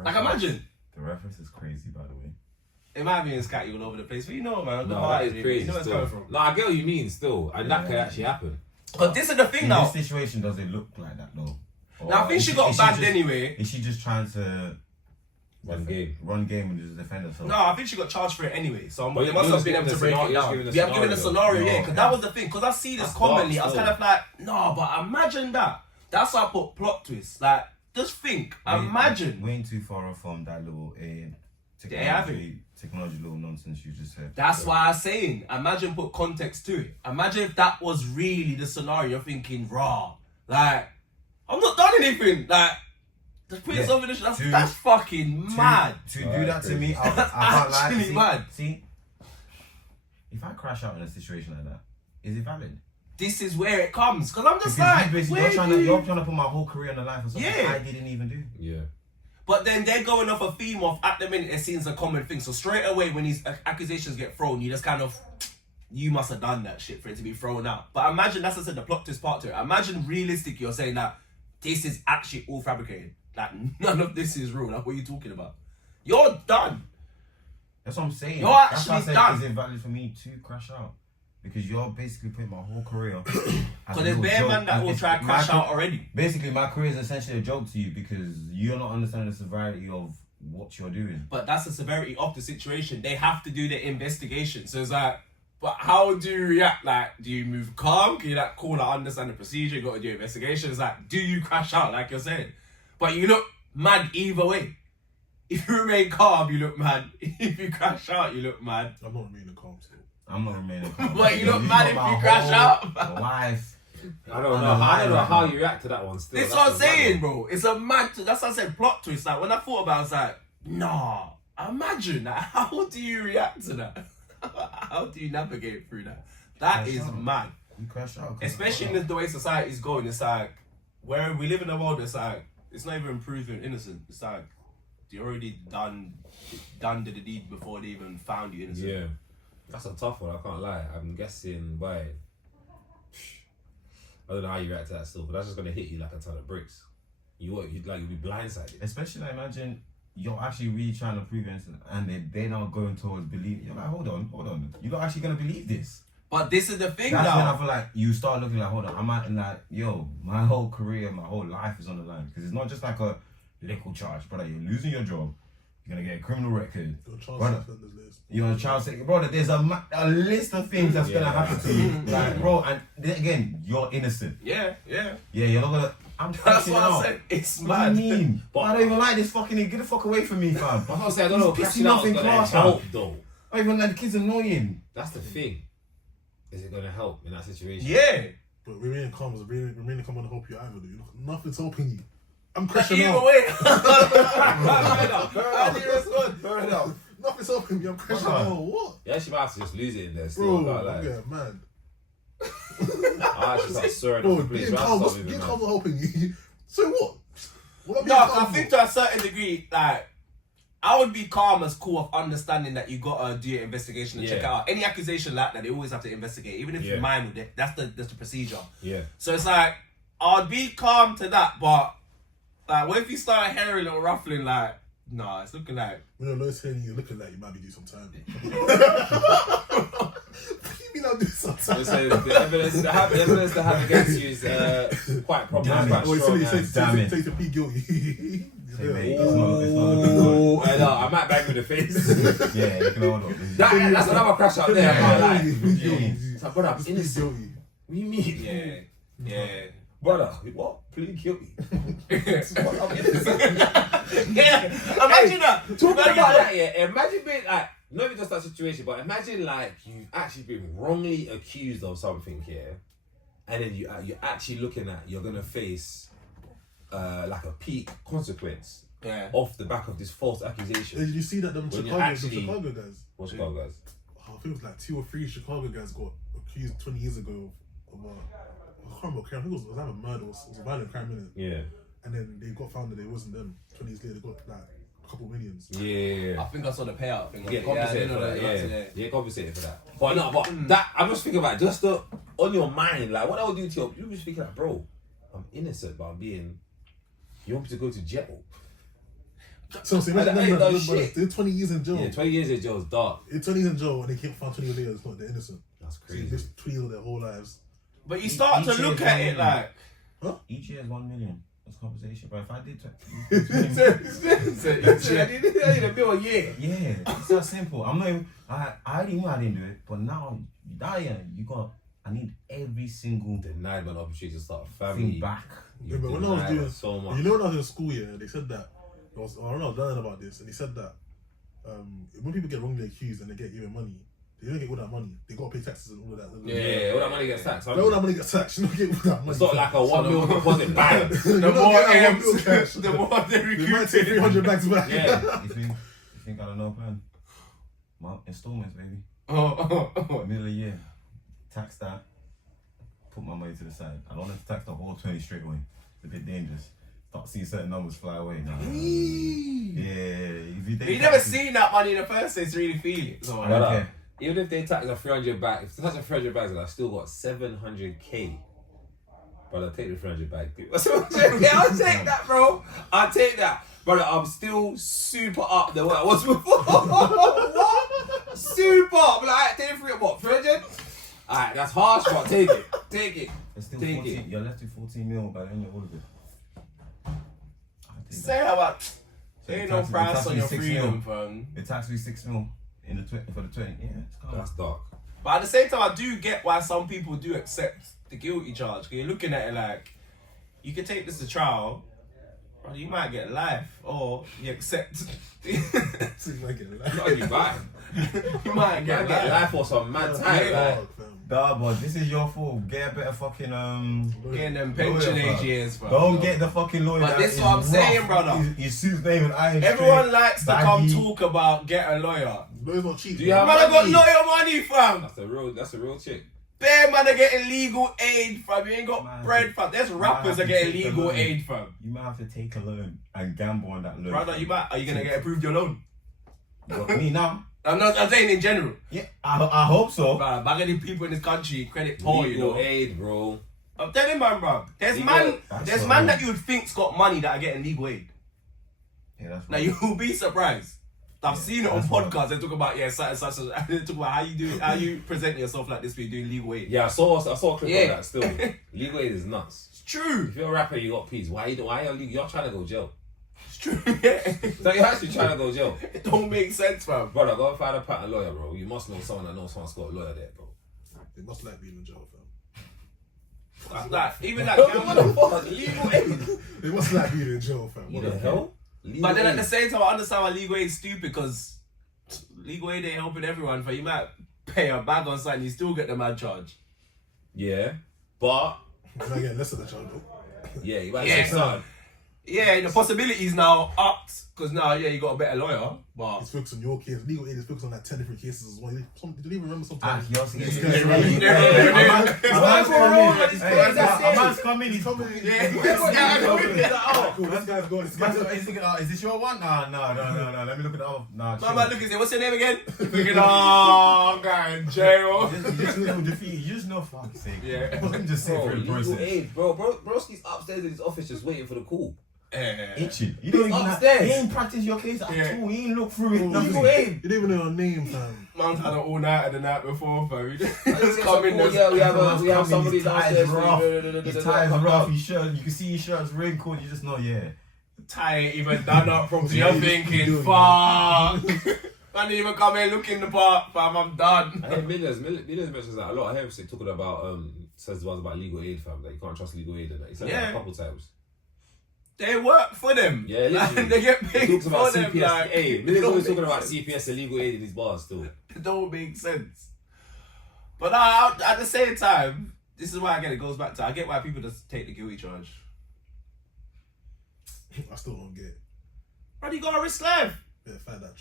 Like, imagine. The reference is crazy, by the way. It might be in scatty all over the place, but you know, man. No, that is crazy. You know where it's still. coming from. No, I get what you mean still. And that could actually happen. But this is the thing In now. this situation, does it look like that though? Or Now I think she got banned anyway. Is she just trying to Run game. run game and just defend herself? No, I think she got charged for it anyway. So But they must have been you're able to just break giving it the down. scenario, Yeah, I'm giving the scenario, yeah, because No, that was the thing. Because I see this That's commonly, dark I was still. kind of like, no, but imagine that. That's why I put plot twist. Like, just think. Imagine. Way too far off from that little AI thing. technology little nonsense you just said. That's why I'm saying, imagine put context to it. Imagine if that was really the scenario. You're thinking, raw. Like, I've not done anything. Like, just put yourself in the that's fucking mad. To do that to me, I can't lie. Actually mad. See, if I crash out in a situation like that, is it valid? This is where it comes. Because I'm just Because like, you're trying to put my whole career on the line for something Yeah. I didn't even do. Yeah. But then they're going off a theme of, at the minute, it seems a common thing. So straight away, when these accusations get thrown, you just kind of, you must have done that shit for it to be thrown out. But imagine, that's what I said, the plot twist part to it. Imagine realistic, you're saying that this is actually all fabricated. Like, none of this is real. Like, what are you talking about? You're done. That's what I'm saying. You're That's why I actually said, done. is it valid for me to crash out? Because you're basically putting my whole career. Because there's bare man that will try to crash out already. Basically, my career is essentially a joke to you because you're not understanding the severity of what you're doing. But that's the severity of the situation. They have to do the investigation. So it's like, but how do you react? Like, do you move calm? Can you like cool, like understand the procedure? You got to do investigation. It's like, do you crash out? Like you're saying, but you look mad either way. If you remain calm, you look mad. If you crash out, you look mad. I'm not remaining calm still. I'm not remaining calm. But you look You mad got if my you crash whole out. Life. I don't know how you react to that one still. That's what I'm saying, bro. It's a mad. That's what I said. Plot twist. Like when I thought about it, I was like, nah. Imagine that. How do you react to that? How do you navigate through that? That Crash is out. mad. You crash out. Especially in the way society's going. It's like where we live in a world that's like it's not even proven innocent. It's like you already done the deed before they even found you innocent. Yeah. That's a tough one, I can't lie. I'm guessing by I don't know how you react to that still, but that's just gonna hit you like a ton of bricks. You'll be blindsided. Especially, like, imagine you're actually really trying to prove innocent and they're not going towards believing. You're like, hold on. You're not actually going to believe this. But this is the thing That's when I now. feel like you start looking like, hold on, I'm at like, yo, my whole career, my whole life is on the line. Because it's not just like a little charge, brother. You're losing your job. You're going to get a criminal record. You're a child Brother, sex offenders list. you're a child sex, brother. There's a list of things that's going to happen to you. Like, bro, and then again, you're innocent. Yeah. Yeah, you're not going to. I'm That's crashing what out. I said. It's What mad. do you mean? But I don't even like this fucking nigga. Get the fuck away from me, fam. I'm not saying I don't know. He's Crashing pissing out off is in gonna class, help fam. though. I even like the kid's annoying. That's the thing. Is it gonna help in that situation? Yeah. But remaining calm is remaining calm won't help you either. Dude. Nothing's helping you. I'm crashing Either out. way. How do you respond? Fair enough. Nothing's helping me. I'm crashing Brother. out. What? Yeah, she might have to just lose it in there Bro, still. I can't lie. yeah, man. I actually start swearing Bro, off the place. getting calm not helping you. So what? What am No, I I calm think for? to a certain degree, like, I would be calm as cool of understanding that you gotta do your investigation and check Yeah. out any accusation like that. They always have to investigate, even if Yeah. it's mine with it. That's the procedure. Yeah. So it's like I'd be calm to that, but like, what if you start hearing or ruffling? Like, nah, it's looking like. When you're saying you're looking like you might be doing some time. You mean I'll do some time? So the evidence to have against you is quite problematic. Damn it. Quite strong. Damn it. Say to plead guilty. Say, mate, it's not looking Ooh, good. I might bang with the face. Yeah, you can hold up. That's another crash out there. I can't lie. Plead guilty. It's like, brother, I'm Plead innocent. guilty. What do you mean? Yeah, yeah. Brother, what? Plead guilty. What? I'm innocent. Yeah, imagine that. Talking about that, yeah. Imagine being like, not even just that situation, but imagine like you've actually been wrongly accused of something here, and then you're actually looking at you're gonna face like a peak consequence Yeah. off the back of this false accusation. Did you see that them When you Chicago actually- guys? What's going on, guys? I think it was like 2 or 3 Chicago guys got accused 20 years ago of I can't remember what crime. I think it was either murder or it was a violent crime, innit? Yeah. And then they got found that it wasn't them. 20 years later, they got like a couple millions. Yeah. I think I saw the payout thing. Yeah, compensated for that. Yeah. Yeah, compensated for that. But no, but that I'm just thinking about just on your mind, like what that would do to you. Just thinking like, bro, I'm innocent, but I'm being. You want me to go to jail? So imagine Hey, them, no them shit. brothers, they're 20 years in jail. Yeah, 20 years in jail is dark. In 20 years in jail, and they came found 20 years later, it's not, they're innocent. That's So they crazy. missed 20 years of their whole lives. But you start to Each look year at is it 1 like. Each year is 1 million. That's compensation. But if I did, I need a bill a year. yeah, it's that simple. I'm not. Even, I didn't know I didn't do it, but now you got. I need every single Denied my opportunity to start a thing family. back. Yeah, but when I was Denied doing, so much. you know, when I was in school, yeah, they said that. I don't know, I was learning about this, and they said that when people get wrongly accused and they get given money, they don't get all that money. They got to pay taxes and all of that. Yeah, all that money gets taxed. All that money gets taxed. You don't get all that money. It's not like a 1 mil deposit bang. The The more M's, M's, the more they they might take 300 bags back. Yeah. You think I don't know plan? My installments, baby. Oh. Middle of the year, tax that. Put my money to the side. I don't have to tax the whole 20 straight away. It's a bit dangerous. Start seeing certain numbers fly away now. Yeah, if You never seen that money in the first place to really feel it. So, I don't care. Even if they tax a 300 back, if they tax a 300 bags, and I still got 700k. But I'll take the 300 back. Yeah, I'll take that, bro. I'll take that. Brother, I'm still super up than what I was before. What? Super up. Like, take it, what, 300? Alright, that's harsh, but take it. Take it. It's still Take 14. it. You're left with 14 mil by the end of all of it. I'll take say that. about. So There ain't it no taxes- it price taxes on me your 6 freedom, mil. fam. It taxed me 6 mil in the for the 20. Yeah, it's calm. That's dark. But at the same time, I do get why some people do accept the guilty charge. Because you're looking at it like, you can take this to trial, or you might get life, or you accept. So you might get it. Not only bad. You might I get get life. life for some mad time. Yeah. Like, Nah, but this is your fault. Get a better fucking Getting them pension lawyer, age fam. years, fam. Don't get the fucking lawyer. But that this is what I'm saying, rough. brother. His suit's name and iron Everyone straight, likes to baggy. come talk about get a lawyer. Lawyer's not cheap. Do you man. have Man, I got money? lawyer money, fam. That's a real chick. Bare man are getting legal aid, fam. You ain't got Man, bread, fam. There's rappers have that to getting take the legal loan. aid, fam. You might have to take a loan and gamble on that loan. Brother, are you gonna get approved your loan? Me now? I'm saying in general. Yeah, I hope so. Brother, bag of the people in this country credit poor, you Legal know. aid, bro. I'm telling man, bro. There's Legal- man That's what I mean. that you would think's got money that are getting legal aid. Yeah, that's Now right. you'll be surprised. I've Yeah, seen it on that's what- podcasts. They talk about such. They talk about how you do it, how you present yourself like this when you're doing legal aid. Yeah, I saw a clip Yeah. of that still. Legal aid is nuts. It's true. If you're a rapper, you got peas. Why are you legal? You're trying to go jail. It's true. Yeah. So you're actually trying to go jail. It don't make sense, fam. Brother, go and find a patent lawyer, bro. You must know someone that knows someone's got a lawyer there, bro. They must like being in jail, fam. Like even like What the gambling. fuck? Legal aid? They must like being in jail, fam. What What the the hell? Legal But then at aid. the same time, I understand why legal aid's stupid because legal aid ain't helping everyone. But you might pay a bag on something, you still get the mad charge. Yeah, but You might get less of the charge, though. yeah, you might Yeah. say something. Yeah, the possibilities now upped because now, you got a better lawyer, but It's focused on your case. Legal aid is focused on like 10 different cases as well. Did you even remember Ah, sometimes? he also This gets guy's it. right. A man's coming. He's coming. Cool, this guy's going. He's thinking, oh, is this your one? No. Let me look it up. Nah, Mama, look and say, what's your name again? Thinking, oh, guy in jail. You just know defeat. You just know, fuck's sake. Yeah. Let me just say for the legal process. aid, bro. Broski's upstairs in his office just waiting for the call. Itching. You don't even upstairs. He ain't practice your case at all. He ain't look through it. Bro, Nothing. You don't even know your name, fam. Man's had an all-nighter the night before, fam. You just Just come in there. yeah, we have somebody His tie downstairs. is rough. His tie is rough. His shirt, you can see his shirt's wrinkled. You just know, Tie ain't even done up properly. Yeah, You're you thinking, do it, fuck. Man didn't even come here looking the part, fam. I'm done. I hear Millers mentions that a lot. I heard him talking about says about legal aid, fam. That you can't trust legal aid, and that he said that a couple times. They work for them. Yeah, literally. They get He paid talks about for them. CPS. Like, Hey, it Millers don't always make talking about sense. CPS and legal aid in his bars still. It don't make sense. But at the same time, this is why it goes back to, I get why people just take the guilty charge. I still don't get it. Bro, you got a risk life. Better find that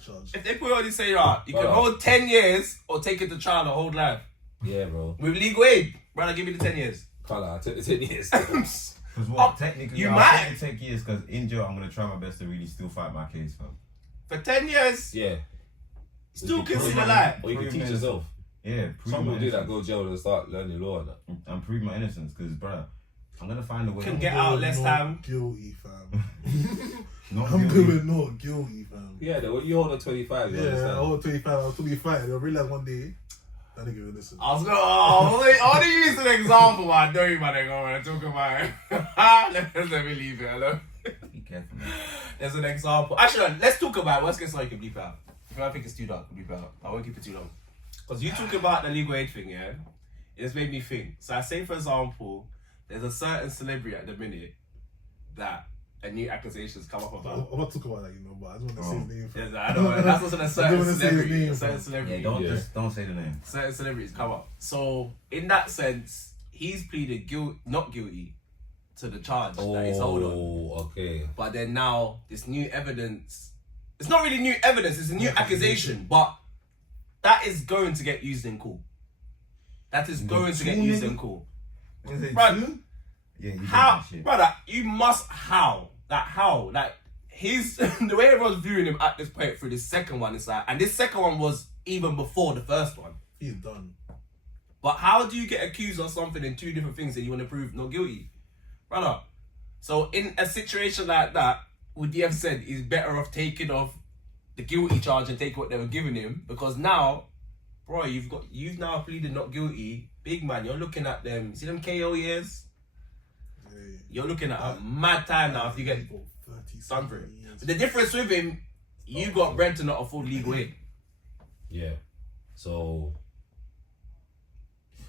charge. If they put on say, right, you can Brother. hold 10 years or take it to trial or hold life. Yeah, bro. With legal aid, brother, give me the 10 years. Carla, I took the 10 years. Because what? Technically, you I'll might. probably take years because in jail, I'm going to try my best to really still fight my case, fam. For 10 years, Yeah. still You can consider prove life. Or you can Prove teach innocence. yourself. Yeah, prove Some my people do that, innocence. go to jail and start learning law and that. And prove my innocence because, bruh, I'm going to find a way. Can get out less time. Guilty, fam. Not I'm guilty. doing not guilty, fam. Yeah, when you hold a 25, you Yeah, I understand. was 25, I was 25, and I realized one day, that nigga will listen. I was gonna, I want to use an example, but I know you might go and talk about it. Let me leave it alone. Be careful, man. There's an example. Actually, let's talk about worst case scenario you can bleep out. If I think it's too dark, bleep out. I won't keep it too long. Because you talk about the legal aid thing, yeah? It just made me think. So I say, for example, there's a certain celebrity at the minute that a new accusations come up I'm about. about to talk about that, but I just want to say his name. Yes, fam. I know, that's also a I don't certain wanna say his celebrity. name, A certain fam. celebrity. Yeah, don't say the name. Certain celebrities come up. So in that sense, he's pleaded not guilty to the charge that he's hold on. Oh, okay. But then now this new evidence, it's not really new evidence, it's a new accusation, but that is going to get used in court. That is going to get used in court. Is it Right. true? Yeah, you How, did that shit. brother, you must like he's the way everyone's viewing him at this point through this second one is like, and this second one was even before the first one. He's done. But how do you get accused of something in two different things and you want to prove not guilty? Brother. So in a situation like that, would you have said he's better off taking off the guilty charge and take what they were giving him? Because now, bro, you've now pleaded not guilty. Big man, you're looking at them. See them KO years? Yeah. You're looking at a mad time now if you get He's got 30 done for it. years. The difference with him, you got bread to not afford legal aid. Yeah. So,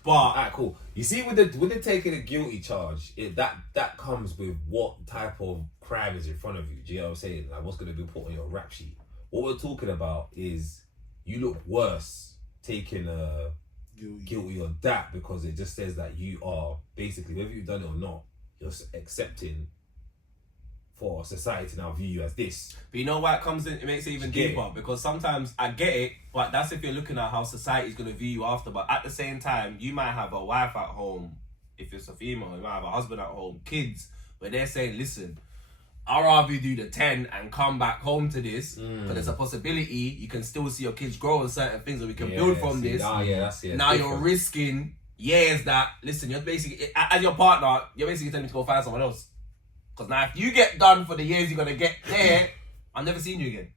But alright, cool. You see, with the taking a guilty charge, that comes with what type of crime is in front of you. Do you know what I'm saying? Like, what's going to be put on your rap sheet? What we're talking about is you look worse taking a guilty on that because it just says that you are basically, whether you've done it or not, you're accepting for society to now view you as this. But you know why it comes in? It makes it even deeper because sometimes I get it, but that's if you're looking at how society's gonna view you after. But at the same time, you might have a wife at home. If it's a female, you might have a husband at home, kids, where they're saying, "Listen, I'd rather you do the 10 and come back home to this, but there's a possibility you can still see your kids grow in certain things, and we can build from this." That's it. Now you're risking years that, listen, you're basically, as your partner, you're basically telling me to go find someone else. Because now if you get done for the years you're going to get there, I'm never seeing you again.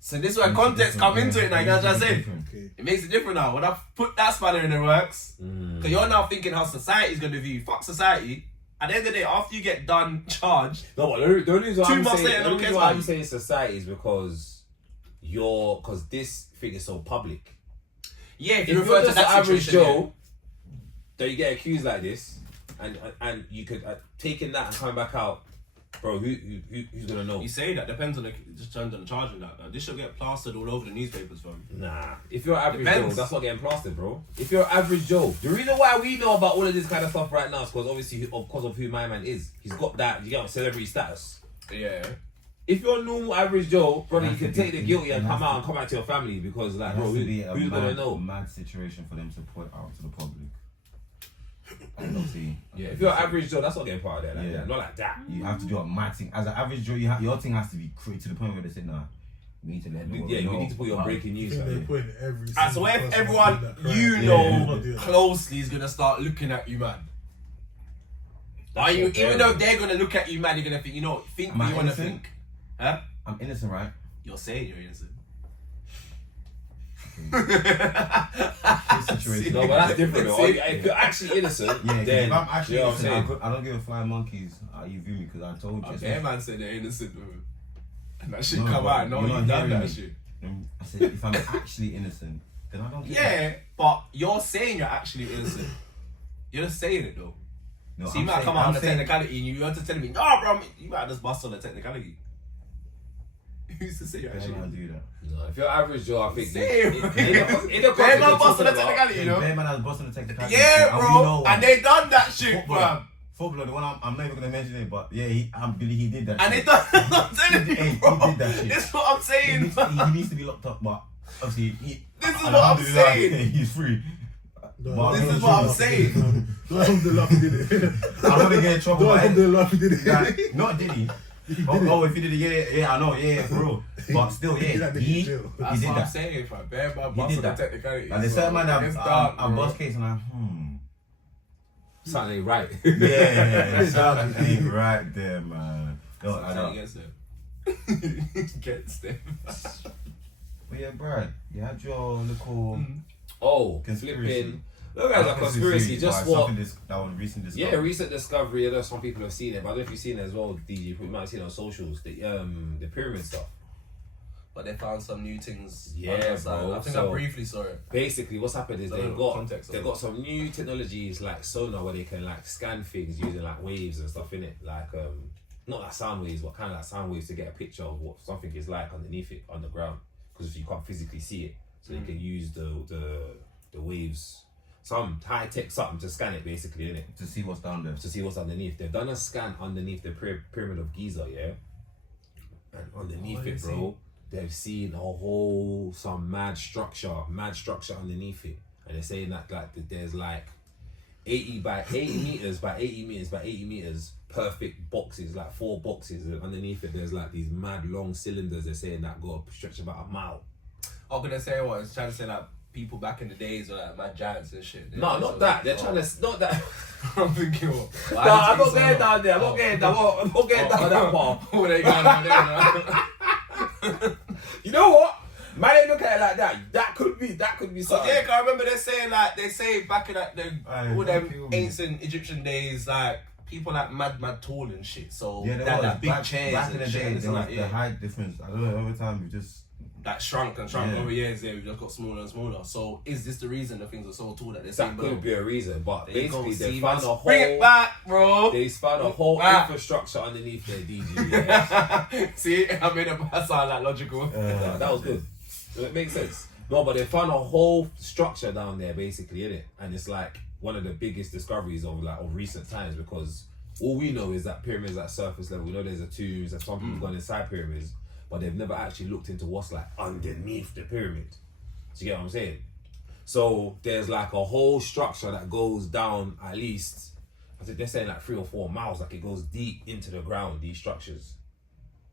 So this is where context come into it now, you know what I'm saying? Okay. It makes it different now. When I put that spanner in the works, because you're now thinking how society's going to view you. Fuck society. At the end of the day, after you get done charged, No, but the only reason why 2 I'm months saying, later, the no only cares reason why about I'm you. saying society is because because this thing is so public. yeah, if If you refer you're to just an that average situation, Joe, that you get accused like this, and you could taking that and coming back out bro, who's gonna know? You say that depends on the just depends on the charging that. This should get plastered all over the newspapers, fam. Nah, if you're average Depends. Joe, that's not getting plastered, bro. If you're average Joe, the reason why we know about all of this kind of stuff right now is because obviously because of who my man is. He's got that, you get celebrity status. Yeah. If you're a normal average Joe, brother, you Has can to be- take the guilty and it come has out to- and come back to your family because, like, It bro, has to be a who's gonna know? mad situation for them to put out to the public. And obviously, Yeah, if you're an average Joe, that's not getting part of that, like Yeah. that. Not like that. you have to do a mad thing. As an average Joe, your thing has to be crazy to the point where they say, nah, we need to let them Yeah, you need to put your breaking I news think out. they're putting every So single if person everyone doing that crime. you Yeah, know not doing that. closely is gonna start looking at you, man. Are you what even they're though they're gonna look at you, man? You're gonna think, you know, think Am what I you wanna innocent? think, huh? I'm innocent, right? You're saying you're innocent. Situation. No, but that's different though. See? If you're actually innocent, Yeah, 'cause then if I'm actually you know what I'm innocent, saying? I don't give a flying monkeys how you view me because I told you. Okay, man said they're innocent, bro. And that shit No, come but out. No, you're you not done hearing that me. shit. I said, if I'm actually innocent, then I don't care. Yeah, but you're saying you're actually innocent. You're just saying it though. No, So you I'm might saying- come out on I'm the saying- technicality and you want to tell me, no, bro, you might just bust on the technicality. Who's to say you're Bear actually man do that. No, if you're average Joe, I think Same. in the Bear context man you're bust on talking the about, technicality, you know? Bear man has busted the technicality. Yeah, we bro. know And they done that shit, footballer, fam. footballer, the one I'm not even gonna mention it, but yeah, I believe he did that. And shit. they done. I'm telling Hey, you, he bro. did that shit. This is what I'm he, saying. needs, he needs to be locked up, but obviously This is what I'm alhamdulillah, saying. he's free. No, But This I'm is not what I'm sure. saying. Don't alhamdulillah he did it. I'm gonna get in trouble. Don't but alhamdulillah he did it. like, not did he? Oh, if he did it, yeah, I know, yeah, for real. But still, He did yeah, that nigga he in jail. That's did what I'm that. saying, fam. Bear man He bust did on the that. technicality. Like, there's certain man It's that dark, I'm bro. bust case and I'm, something ain't right. Yeah, something ain't right there, man. No, I Something don't. against them. Against them. But yeah, Brad, you had your little Oh, conspiracy. flipping. Look at that conspiracy. Just but what? something that was recent discovery. Yeah, recent discovery. I know some people have seen it, but I don't know if you've seen it as well, DG. You might have seen it on socials. The pyramid stuff. But they found some new things. Yeah, on that side. bro. I think So- I briefly saw it. Basically, what's happened is I don't know the context of they've it. got some new technologies like sonar where they can like scan things using like waves and stuff in it, like not like sound waves, but kind of like sound waves to get a picture of what something is like underneath it underground. Because if you can't physically see it, so they can use the waves, some high tech something to scan it basically, innit? To see what's down there. To see what's underneath. They've done a scan underneath the pyramid of Giza, yeah, and underneath it, bro, they've seen some mad structure underneath it, and they're saying that like there's like 80 by 80 meters by 80 meters by 80 meters perfect boxes, like 4 boxes, and underneath it there's like these mad long cylinders. They're saying that go up stretch about a mile. I'm gonna say what? It's trying to say like people back in the days were like mad giants and shit. No, not that. They're trying to not that. I'm thinking what? No, I'm not going down there. I'm not getting down. I'm not getting down that part. Oh, they going down there. You know what? Man, ain't look at it like that. That could be something. Yeah, 'cause I remember they say back in like Aye, all don't kill them me. ancient Egyptian days, like people like mad tall and shit. So Yeah, they there had was. like big back, chairs back in and the shit. day, And it's there was like, the yeah, height difference. I don't know, over time we just... that shrunk Yeah. over years. Yeah, we just got smaller and smaller. So is this the reason the things are so tall that they're saying? That could be a reason, but There you go, basically they see, found man. a Bring it whole. back, bro. They found a whole Back. infrastructure underneath their DG. Yeah. See, I made it sound like logical. That was good. It makes sense. No, but they found a whole structure down there, basically, innit? And it's like one of the biggest discoveries of recent times, because all we know is that pyramids at surface level. We know there's a tombs, and some people gone inside pyramids, but they've never actually looked into what's like underneath the pyramid. Do you get what I'm saying? So there's like a whole structure that goes down at least, I think they're saying like 3 or 4 miles, like it goes deep into the ground, these structures.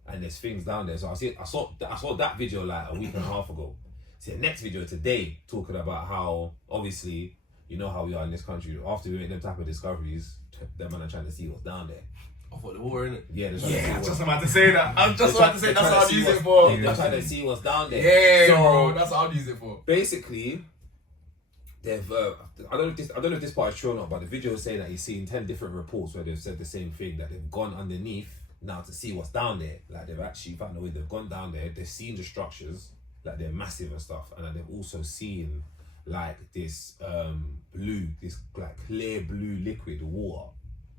And there's things down there. So I saw that video like a week and a half ago. See the next video today talking about how obviously you know how we are in this country. After we make them type of discoveries, them man are trying to see what's down there. I thought the war in it. Yeah, they're trying to see Yeah, I'm what's just about to say that. I'm just about to say they're that's trying what to I'd see use what's- it for. They're trying to see what's down there. Yeah, So, bro, that's what I'd use it for. basically, they've I don't know if this part is true or not, but the video is saying that he's seen 10 different reports where they've said the same thing, that they've gone underneath now to see what's down there. Like they've actually found a way, they've gone down there, they've seen the structures, like they're massive and stuff, and then they've also seen like this this like clear blue liquid water,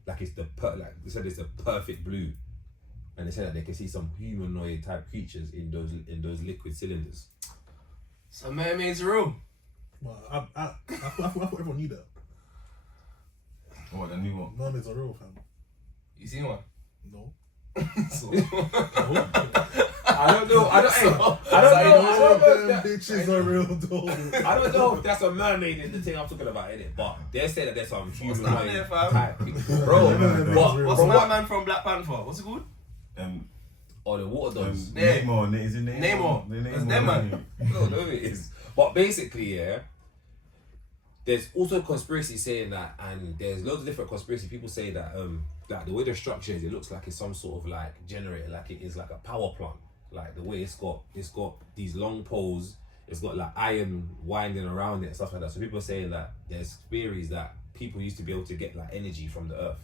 like it's like they said it's the perfect blue, and they said that they can see some humanoid type creatures in those liquid cylinders. So mermaids are real. Well, I thought everyone knew that. What, the new one? Mermaids are real, fam. You seen one? No. So, I don't know. I don't know. if that- Bitches are real, though. I don't know if that's a mermaid in the thing I'm talking about, innit? But they say that there's some down humanoid there, fam? type. Bro, what's from my what? man from Black Panther? What's it called? Oh, the water dogs. Yeah. Namor, is it Namor? Namor. That's them, man. No, it is. But basically, yeah, there's also conspiracy saying that, and there's loads of different conspiracy people say that like the way the structure is, it looks like it's some sort of like generator, like it is like a power plant. Like the way it's got these long poles, it's got like iron winding around it and stuff like that. So people are saying that there's theories that people used to be able to get like energy from the earth.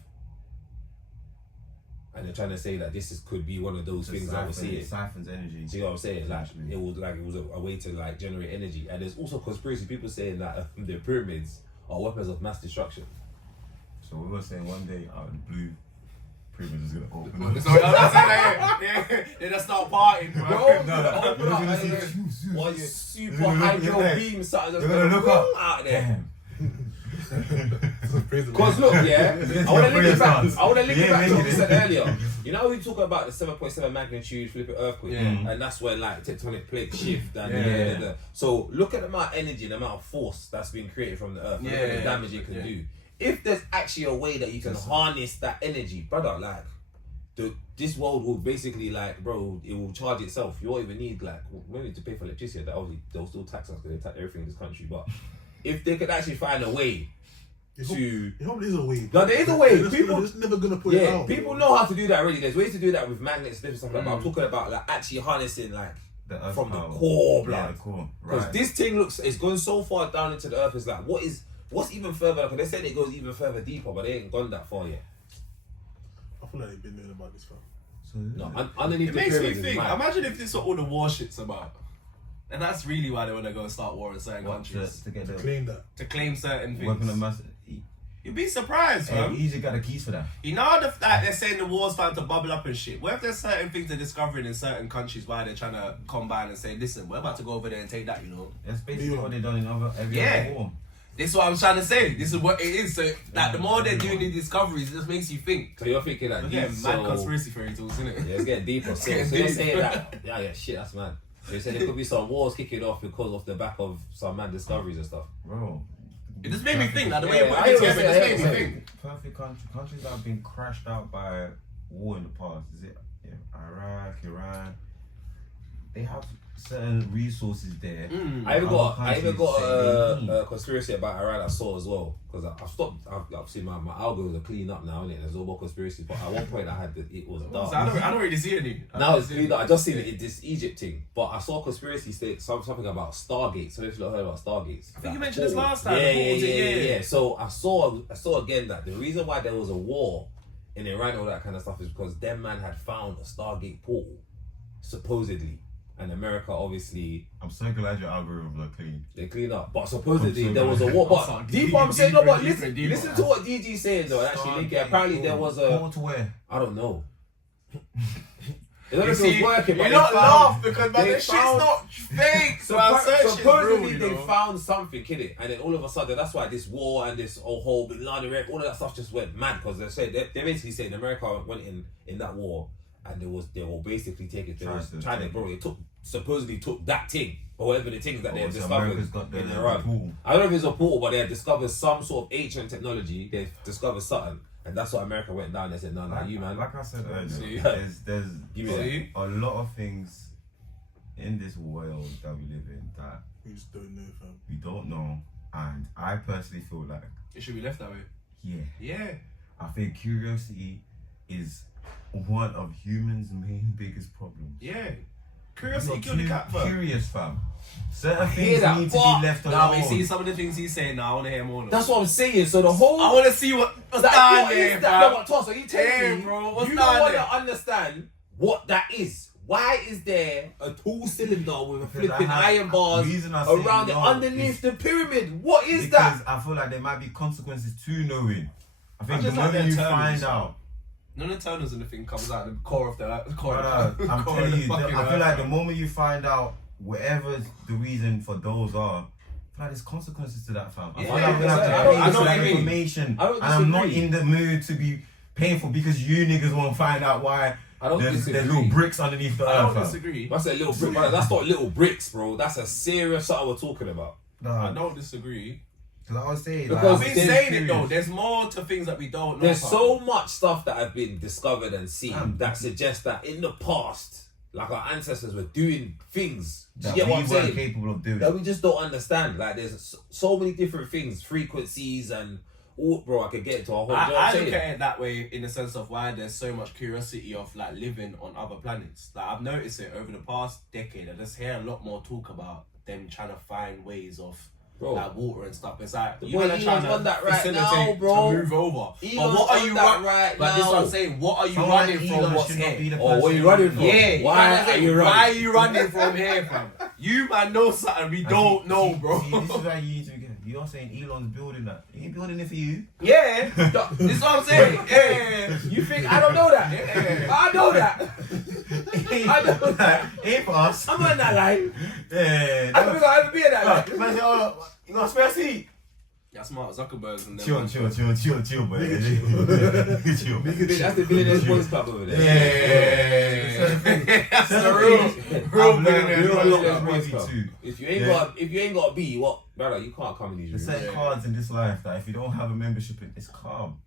And they're trying to say that could be one of those things that we're seeing. It siphons energy. See what I'm saying? Like it was a way to like generate energy. And there's also conspiracy people saying that the pyramids are weapons of mass destruction. So we were saying one day out of the blue, pyramids is gonna open up. So I'm saying that, yeah. They just start partying, bro. Open up, and one super hydro beam started You're gonna look up out there. Cause Cause look, yeah, I want to link it back. Yes. I want to link it back to what we Yeah. said earlier. You know, we talk about the 7.7 magnitude flipping earthquake, and that's when like tectonic plates shift. And so look at the amount of energy, the amount of force that's been created from the earth, look at the damage it can do. If there's actually a way that you can harness that energy, brother, like this world will basically like, bro, it will charge itself. You won't even need like, we don't need to pay for electricity. That obviously they'll still tax us because they tax everything in this country. But if they could actually find a way It probably is a way. No, there is a way. People just never gonna put it out. People know how to do that already. There's ways to do that with magnets and stuff like that. But I'm talking about like actually harnessing like from the core, blood. Yeah, core. Because Right. this thing it's going so far down into the earth. It's like what's even further? Because they said it goes even further deeper, but they ain't gone that far yet. I feel like they've been knowing about this, fam. No, underneath It the makes me pyramids is think, mad. imagine if this is what all the war shit's about. And that's really why they want to go start war in certain countries. To get the Claim that. To claim certain things. weapon of mass. You'd be surprised, man. Easy got the keys for that. You know that they're saying the war's starting to bubble up and shit. What if there's certain things they're discovering in certain countries why they're trying to combine and say, listen, we're about to go over there and take that, you know? That's basically what they done in every Yeah. other war. This is what I'm trying to say. This is what it is. So that the more they're doing these discoveries, it just makes you think. So you're thinking that Again, these- mad so- conspiracy theory tools, isn't it? Yeah, it's getting deeper. So getting they're deep. saying that shit, that's mad. They said there could be some wars kicking off because of the back of some mad discoveries and stuff. Bro. It just made me think. Like the way Yeah, you put I it hear together, what it you're just made me saying. think. Perfect countries that have been crashed out by war in the past. Is it Iraq, Iran? They have certain resources there. I even got countries say a conspiracy about Iran I saw as well, because I've stopped. I've seen my algos are clean up now, innit? There's no more conspiracies, but at one point I had it was dark. So I don't really see any. Now it's clean up. I just seen it in this Egypt thing, but I saw a conspiracy state something about Stargate. So if you've heard about Stargates, I think you mentioned this last time. Yeah. So I saw again that the reason why there was a war in Iran and all that kind of stuff is because them man had found a Stargate portal, supposedly. And America, obviously, I'm so glad your algorithms are clean. they clean up. But supposedly I'm so there was a glad. war. But I'm deep, I'm saying, no, but deeper. listen to what DG's saying though. And actually, link it. Apparently there was a. Go to where? I don't know. I don't know if it was working, but you they not found- laugh because man, they this shit's found- not fake. So I'm searching, supposedly bro, they found something, kidding, and then all of a sudden that's why this war and this whole Bin Laden rep, all of that stuff just went mad because they basically saying America went in that war and they were basically taking supposedly took that thing or whatever the things that they had so discovered America's got the in Iran. pool. I don't know if it's a portal, but they had discovered some sort of ancient technology. They discovered something, and that's what America went down. They said, "No, you man." Like I said earlier, See? there's Give me a lot of things in this world that we live in that We just don't know, fam. we don't know, and I personally feel like, It should be left that way. yeah, Yeah. I think curiosity is one of humans' main biggest problems. Yeah. You're Curiosity killed the cat, fam. curious, fam. Certain hear things that, need to but- be left Now alone. we see some of the things he's saying now. I want to hear more. That's what I'm saying. So the whole I want to see what's what down is there, that? No, fam. but Toss, are you telling Yeah, me bro, what's you down don't want there? to understand what that is? Why is there a tall cylinder with a Because flipping I have- iron bars reason I say around it no underneath is the pyramid? What is because that? I feel like there might be consequences to knowing. I think the just like moment their you turbulence, find fam. out, None of the Turners and the thing comes out the core of the core. Brother, I'm core of telling the you, fucking I feel earth, like the fam. moment you find out whatever the reason for those are, I feel like there's consequences to that, fam. I feel Yeah, like we have to I pay know for what that you mean. information, I don't and I'm not disagree. in the mood to be painful because you niggas won't find out why I don't there's disagree. little bricks underneath the I earth, don't fam. disagree. That's a little brick, brother. That's not little bricks, bro. That's a serious something we're talking about. I Nah, don't disagree. because I was saying, Because like, I've I'm been there's saying it though. curious. There's more to things that we don't know. There's fam. so much stuff that have been discovered and seen Damn. that suggests that in the past, like our ancestors were doing things. Do you that get what we I'm weren't saying? capable of doing. That we just don't understand. Like there's so many different things, frequencies and all, bro. I could get into a whole. Do you know what I I'm look saying? at it that way in the sense of why there's so much curiosity of like living on other planets. Like I've noticed it over the past decade. I just hear a lot more talk about them trying to find ways of Bro. like water and stuff. It's like The you boy gotta Elon's try to on that right facilitate now, bro. to move over. Elon's But what are on you that right But this is what now. I'm saying. What are you Someone running like from? Elon What's should not here? be the Oh, where person you running know. from? Yeah, you Why gotta are say, you why running? are you running from here, fam? You man know something we don't know, bro. See, this is why you need to get. You're saying Elon's building that. He ain't building it for you. Yeah, this is what I'm saying. Yeah, You think I don't know that? Yeah. I know that. I know that. Ain't for us. I'm on that line. Yeah. I don't think I'll ever be in that line. Man, you got a spare seat? That's Mark Zuckerberg's and them. Chill, man. chill, boy. Nigga, Chill. That's the billionaires boys club over there. Yeah, that's the Real real billionaires Real boys billionaires club. boys club. Too. If you ain't Yeah. got a B, what, brother? You can't come in these There's rooms. certain cards in this life that if you don't have a membership in, it's calm.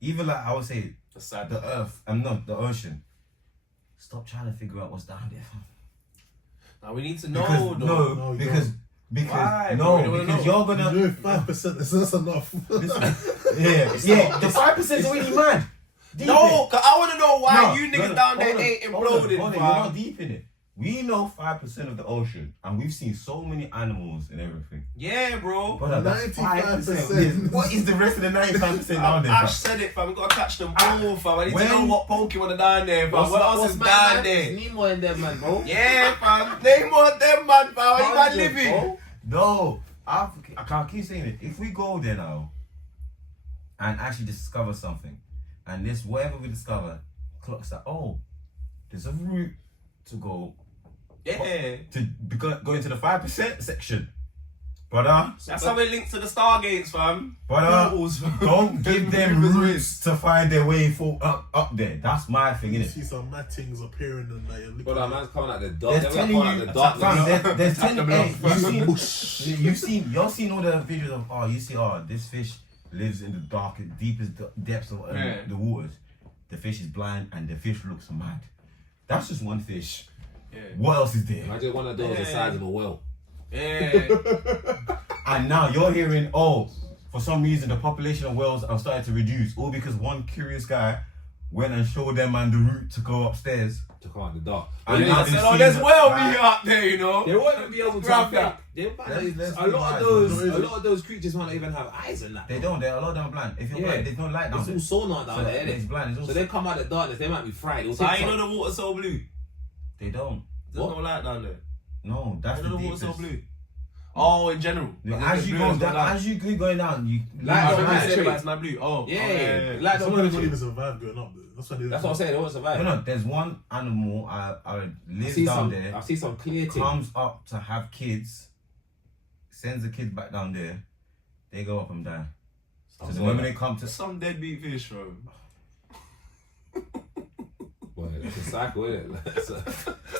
Even like I would say, That's sad. the earth, not the ocean. Stop trying to figure out what's down there. Now we need to Because know, though. No, you because Why, bro? We don't wanna because know. you're gonna You know 5%, that's enough. yeah. The 5% is already mad. Deep No, in it. cause I want to know why No, you no, niggas no, down there hold on, ain't hold on, imploding, hold on, fam. You're not deep in it. We know 5% of the ocean, and we've seen so many animals and everything. Yeah, bro. Brother, that's 95%. 5%. What is the rest of the 95% down there? Ash fam? said it, fam. We gotta catch them all, fam. I need to when- know what Pokemon are down there, fam. What else is down there? Nemo in there, man, bro. Yeah, fam. Name more of them, man, fam. How you man living? Bro. No, I can't keep saying it. If we go there now and actually discover something, and this whatever we discover clocks that, oh, there's a route to go Yeah. go into the 5% section, brother. That's how it links to the Stargates, fam. Brother, Portals, fam. don't give them Rivers routes to find their way for up there. That's my thing, You innit? see some mad things appearing and like you're looking Brother, at man's coming out the dark. They're They're telling coming out you, the dark. fam, there's Tap 10. them Hey, off. y'all seen all the videos of, this fish lives in the darkest, deepest depths of Yeah. the waters. The fish is blind and the fish looks mad. That's just one fish. Yeah. What else is there? Imagine one of those the Yeah. size of a whale. Yeah. And now you're hearing, oh, for some reason the population of whales have started to reduce, all because one curious guy went and showed them man the route to go upstairs. To come out the dark. And But now I they- they've said, oh, seen there's the- well Right. me up there, you know. They won't even be able to Grab think. that. Let's A be lot wise, of those creatures won't even have eyes and that. They don't. They're a lot of them are blind. If you're Yeah. blind, there's no light down It's there. all sonar down So there, it's innit? blind. It's all So they come out of the darkness. They might be fried. It'll So take I know some- the water's so blue. They don't. There's What? no light down there. No, that's I the know the water's deepest. so blue. Oh, in general. As you go down, as you keep going down, you Light I don't remember you said penetrate. about it's not blue. Oh, Yeah, yeah. like Some don't of them don't penetrate. even survive going up there. That's why they That's what I'm saying. They won't survive. no, there's one animal I I lives see down some. there, I see some clear thing. comes up to have kids, sends the kids back down there. They go up and die. So the moment they come to Some deadbeat fish, bro. Boy, that's a cycle, isn't it? It's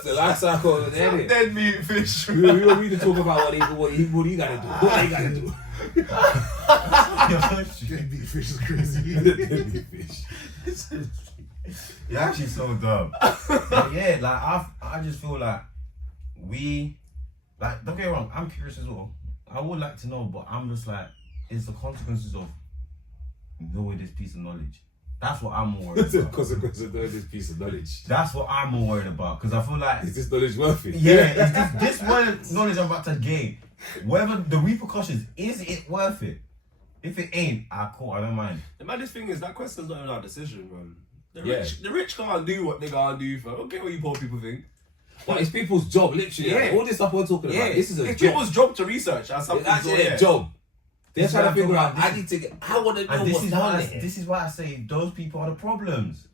a life cycle over there, Some innit? deadbeat fish. We don't need to talk about what he gotta do. What they gotta do. Deadbeat fish is crazy. Deadbeat fish. You're actually so dumb. But yeah, like I just feel like we, like, don't get me wrong, I'm curious as well. I would like to know, but I'm just like, it's the consequences of knowing this piece of knowledge. That's what I'm more worried It's a about. consequence of knowing this piece of knowledge. That's what I'm more worried about, because I feel like, Is this knowledge worth it? yeah, is this one knowledge I'm about to gain, whatever the repercussions, is it worth it? If it ain't, cool, I don't mind. The maddest thing is that question's not even our decision, man. Yeah. The rich can't do what they gotta do, fam. I don't care what you poor people think. But it's people's job, literally. Yeah. Like, all this stuff we're talking about, this is a it's job. people's job to research and It's something. actually yeah. a job. They're This trying is to figure what I'm out, talking I need to get, I want to know And this what's is down why there. this is why I say those people are the problems.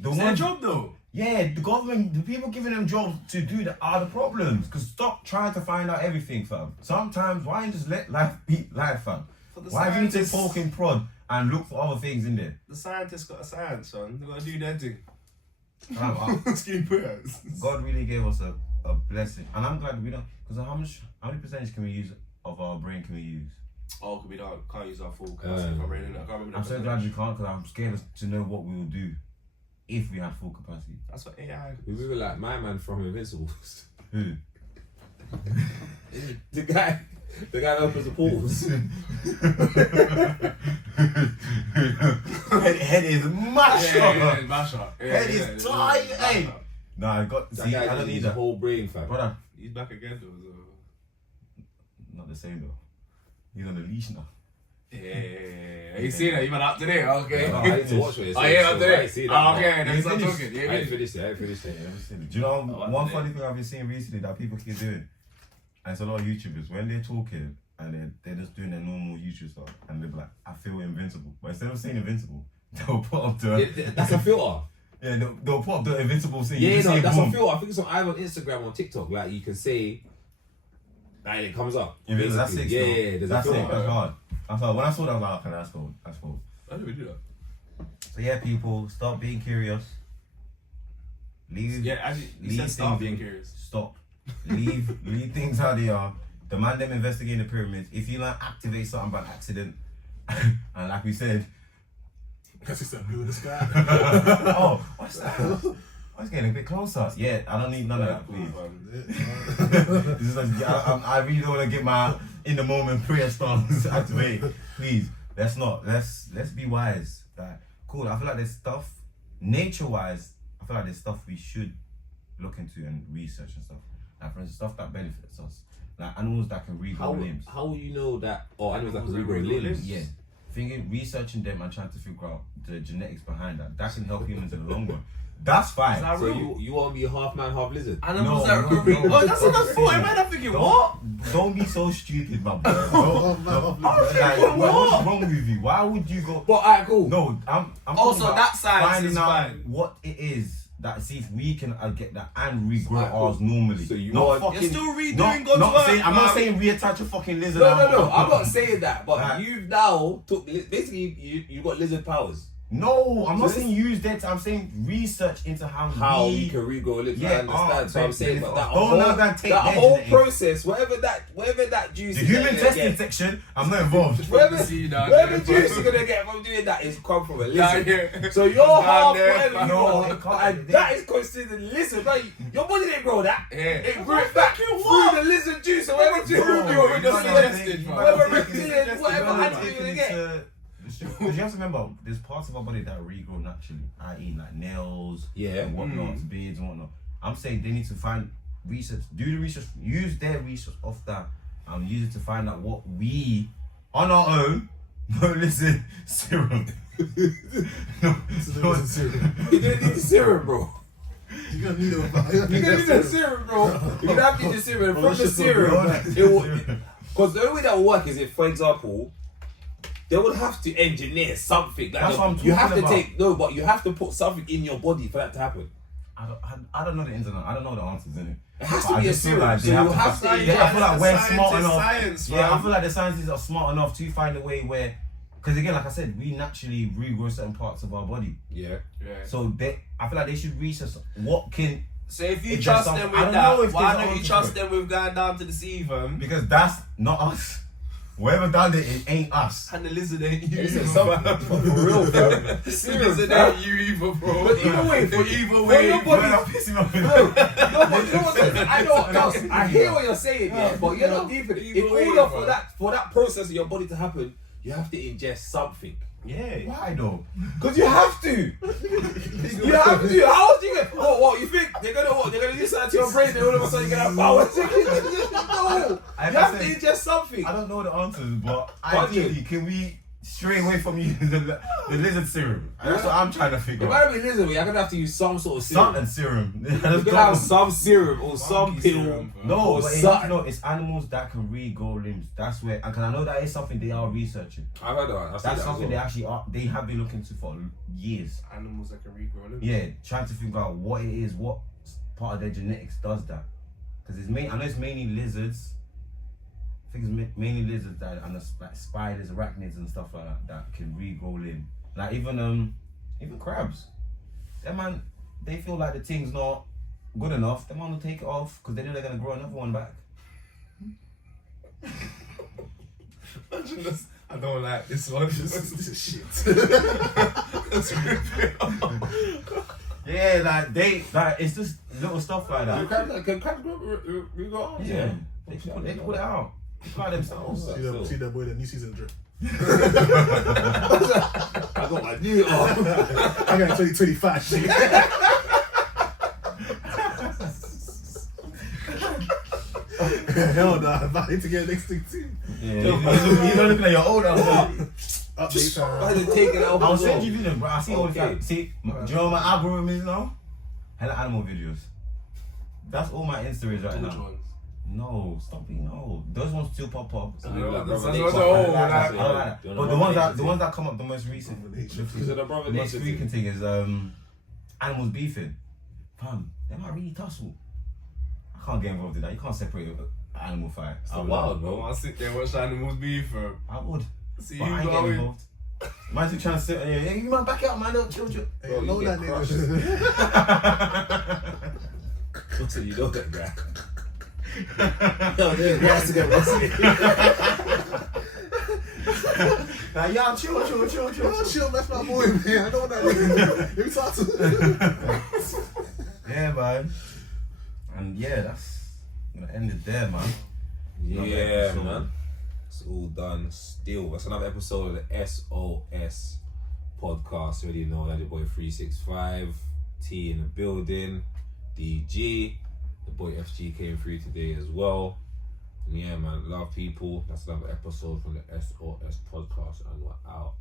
The It's their ones, job though. yeah, the government, the people giving them jobs to do that are the problems. Because stop trying to find out everything, fam. Sometimes, why don't you just let life be life, fam? Why do you need to poke and prod and look for other things in there? The scientists got a science, son. They gotta do their thing. Fam, God really gave us a blessing. And I'm glad we don't, because how many percentage can we use of our brain can we use? Oh, we can't use our full capacity for brain. I can't remember. I'm so glad we can't, because I'm scared to know what we will do if we had full capacity. That's what AI. We were like my man from Invincibles. Who? the guy that opens the pools. Head is mashed up. Mash up. Head is tight, hey. Nah, I got. That See, guy I don't just need needs that. a whole brain, fam. Brother, He's back again though. So. not the same though. He's on a leash now. Yeah. You see that? You been up today? Okay. No, I need to watch it. Oh yeah, up today. See that, Oh, okay. You Then start finished? talking. I Yeah. ain't finished it. Do you know one today. funny thing I've been seeing recently that people keep doing? And it's a lot of YouTubers when they're talking and they're just doing their normal YouTube stuff and they're like, I feel invincible. But instead of saying invincible, they'll put up the That's a filter. yeah, they'll put up the invincible thing. Yeah, You just no, say that's boom. a filter. I think it's on either on Instagram or TikTok. Like you can say, like it comes up. Invincible, that's sick. Yeah, still. yeah, there's that's a sick. filter. That's hard. That's hard. When I saw that, I was like, okay, that's cool. That's cool. How do we do that? So yeah, people, stop being curious. Leave. Yeah, actually, you leave said stop being things- curious. Stop. Leave things how they are. Demand them investigating the pyramids. If you like activate something by accident, and like we said, Because it's that blue in the sky. oh, what's that? Oh, it's getting a bit closer. Yeah, I don't need none of that, please. This is like, I really don't want to get my in the moment prayer stance activated. Please, let's not. Let's be wise. Like, cool. I feel like there's stuff, nature-wise. I feel like there's stuff we should look into and research and stuff. Like for instance, stuff that benefits us, like animals that can regrow limbs. How will you know that? Oh, animals that can Animals that regrow regrow limbs. limbs. Yeah, thinking, researching them and trying to figure out the genetics behind that. That can help humans in the long run. That's fine. Is that So real? you want to be half man, half lizard? Animals No, that no, could read. no. Oh, that's what I thought. Man, I'm thinking, what? Don't be so stupid, my boy. Oh, man, Like, what? what's wrong with you? Why would you go? But alright, cool. No, I'm Also, talking about that science finding is out fine. what it is that see if we can get that and regrow Alright, cool. ours normally. So you not want- fucking, You're still redoing not, God's not work, saying, I'm not man. saying reattach a fucking lizard. No, out. I'm not saying that. But Right. you've now took basically you got lizard powers. No, I'm not So saying use that. I'm saying research into how How we you can regrow limbs. Yeah, I understand. So I'm saying, but that don't whole, now that take that their whole genetics. process, whatever that juice The is human gonna testing get, section, I'm not involved. whatever, See, nah, whatever yeah, juice but- you're gonna get from doing that is come from a Nah, lizard. yeah. So you're Nah, half there, whatever you no, are, it can't- and that is considered lizard. Like your body didn't grow that. Yeah. It grew it back through the lizard juice or whatever juice Bro, you're with you the might not lizard. think- you might Whatever not think reptilian, it's whatever just animal you're gonna get. Because you have to remember, there's parts of our body that regrow naturally, i.e. like nails, Yeah. and whatnot, beards and whatnot. I'm saying they need to find research, do the research, use their research off that, and use it to find out what we, on our own, no listen, serum. no, You're gonna need the serum, bro. You're gonna need it. You're gonna need the serum, bro. You're gonna have to need the serum. From the let's just serum, go back. it will. Because the only way that will work is if, for example, they would have to engineer something. Like That's what I'm you have to talking about. but you have to put something in your body for that to happen. I don't know the ins and outs. I don't know the answers in it. It has But to I be a just feel serum. like So they you have to have to. find- Yeah, I feel like we're smart enough. Science, Yeah, I man. feel like the scientists are smart enough to find a way where, because again, like I said, we naturally regrow certain parts of our body. Yeah. Yeah. So I feel like they should research what can, So if you If trust there's them some- I with don't know that, if why there's don't you answers trust for it. them with going down to the sea, fam? because that's not us. Whoever done it ain't us. And the lizard ain't you. Listen, either, for real, bro. The lizard ain't you either, bro. But either way, But either for way, your body- You're not pissing off. No, but you know what I hear what you're saying, yeah, but you're not deep in it. In Either way, order bro. for that process of your body to happen, you have to ingest something. Yeah. Why though? Cause you have to. You have to. How else you get? Oh, what you think they're gonna what? They're gonna do something to your brain, and all of a sudden you get a power. No, you I have to said- ingest something. I don't know the answers, but Can't you? ideally, can we straight away from you the lizard serum. And that's what I'm trying to figure It out. might be lizard, but you're gonna have to use some sort of serum. Something serum. You're gonna have some serum or some Monkey pill. serum, bro. No, Or but it's, something. no, it's animals that can regrow limbs. That's where, and 'cause I know that is something they are researching. I've heard of that. That's something they actually are. They have been looking to for years. Animals that can regrow limbs. Yeah, trying to figure out what it is, what part of their genetics does that. Because it's I know it's mainly lizards. I think it's mainly lizards that and like spiders, arachnids, and stuff like that can regrow limb. Like even crabs. Them man, they feel like the thing's not good enough. They want to take it off because they know they're gonna grow another one back. Imagine this. I don't like this one. This is shit. Let's rip it off. Yeah, like it's just little stuff like that. Can crabs regrow arms? Yeah, they put it out. They by themselves. See that boy, the new season drip. I got my new arm. I got 2025 shit. Hell nah, I need to get next thing too. Yeah, you're looking at your old house. Update I time. had to take it out. I'll send you videos, bro. I see all the Okay. time. See, do you know what my algorithm is now? Hella animal videos. That's all my Insta is right Which now. ones? No, stop being no. Those ones still pop up. So you like That's Brother not Nature. the old, I like that. like- I like that. But the ones that come up the most recent, Brother Nature. Is it a Brother the most Nature frequent thing? thing is animals beefing. Fam, they might really tussle. I can't get involved in that. You can't separate an animal fight. It's I would. wild, I bro. want to sit there and watch animals beef, bro. I would. See But you I ain't getting going. involved. Imagine trying to sit. Yeah, you man, back out, man. Don't chill. Hey, Bro, know you that get nigga. So you know that guy. Yo, dude, he has to get wrestling. Nah, y'all chill. Oh, chill, that's my boy, man. I know what that nigga. Let me talk to him. Yeah, man. And yeah, that's gonna end it there, man. Another Yeah, episode. man. It's all done. Still, that's another episode of the S.O.S. podcast. Already know that your boy 365, T in the building, DG, the boy FG came through today as well. And yeah, man, love people. That's another episode from the S.O.S. podcast, and we're out.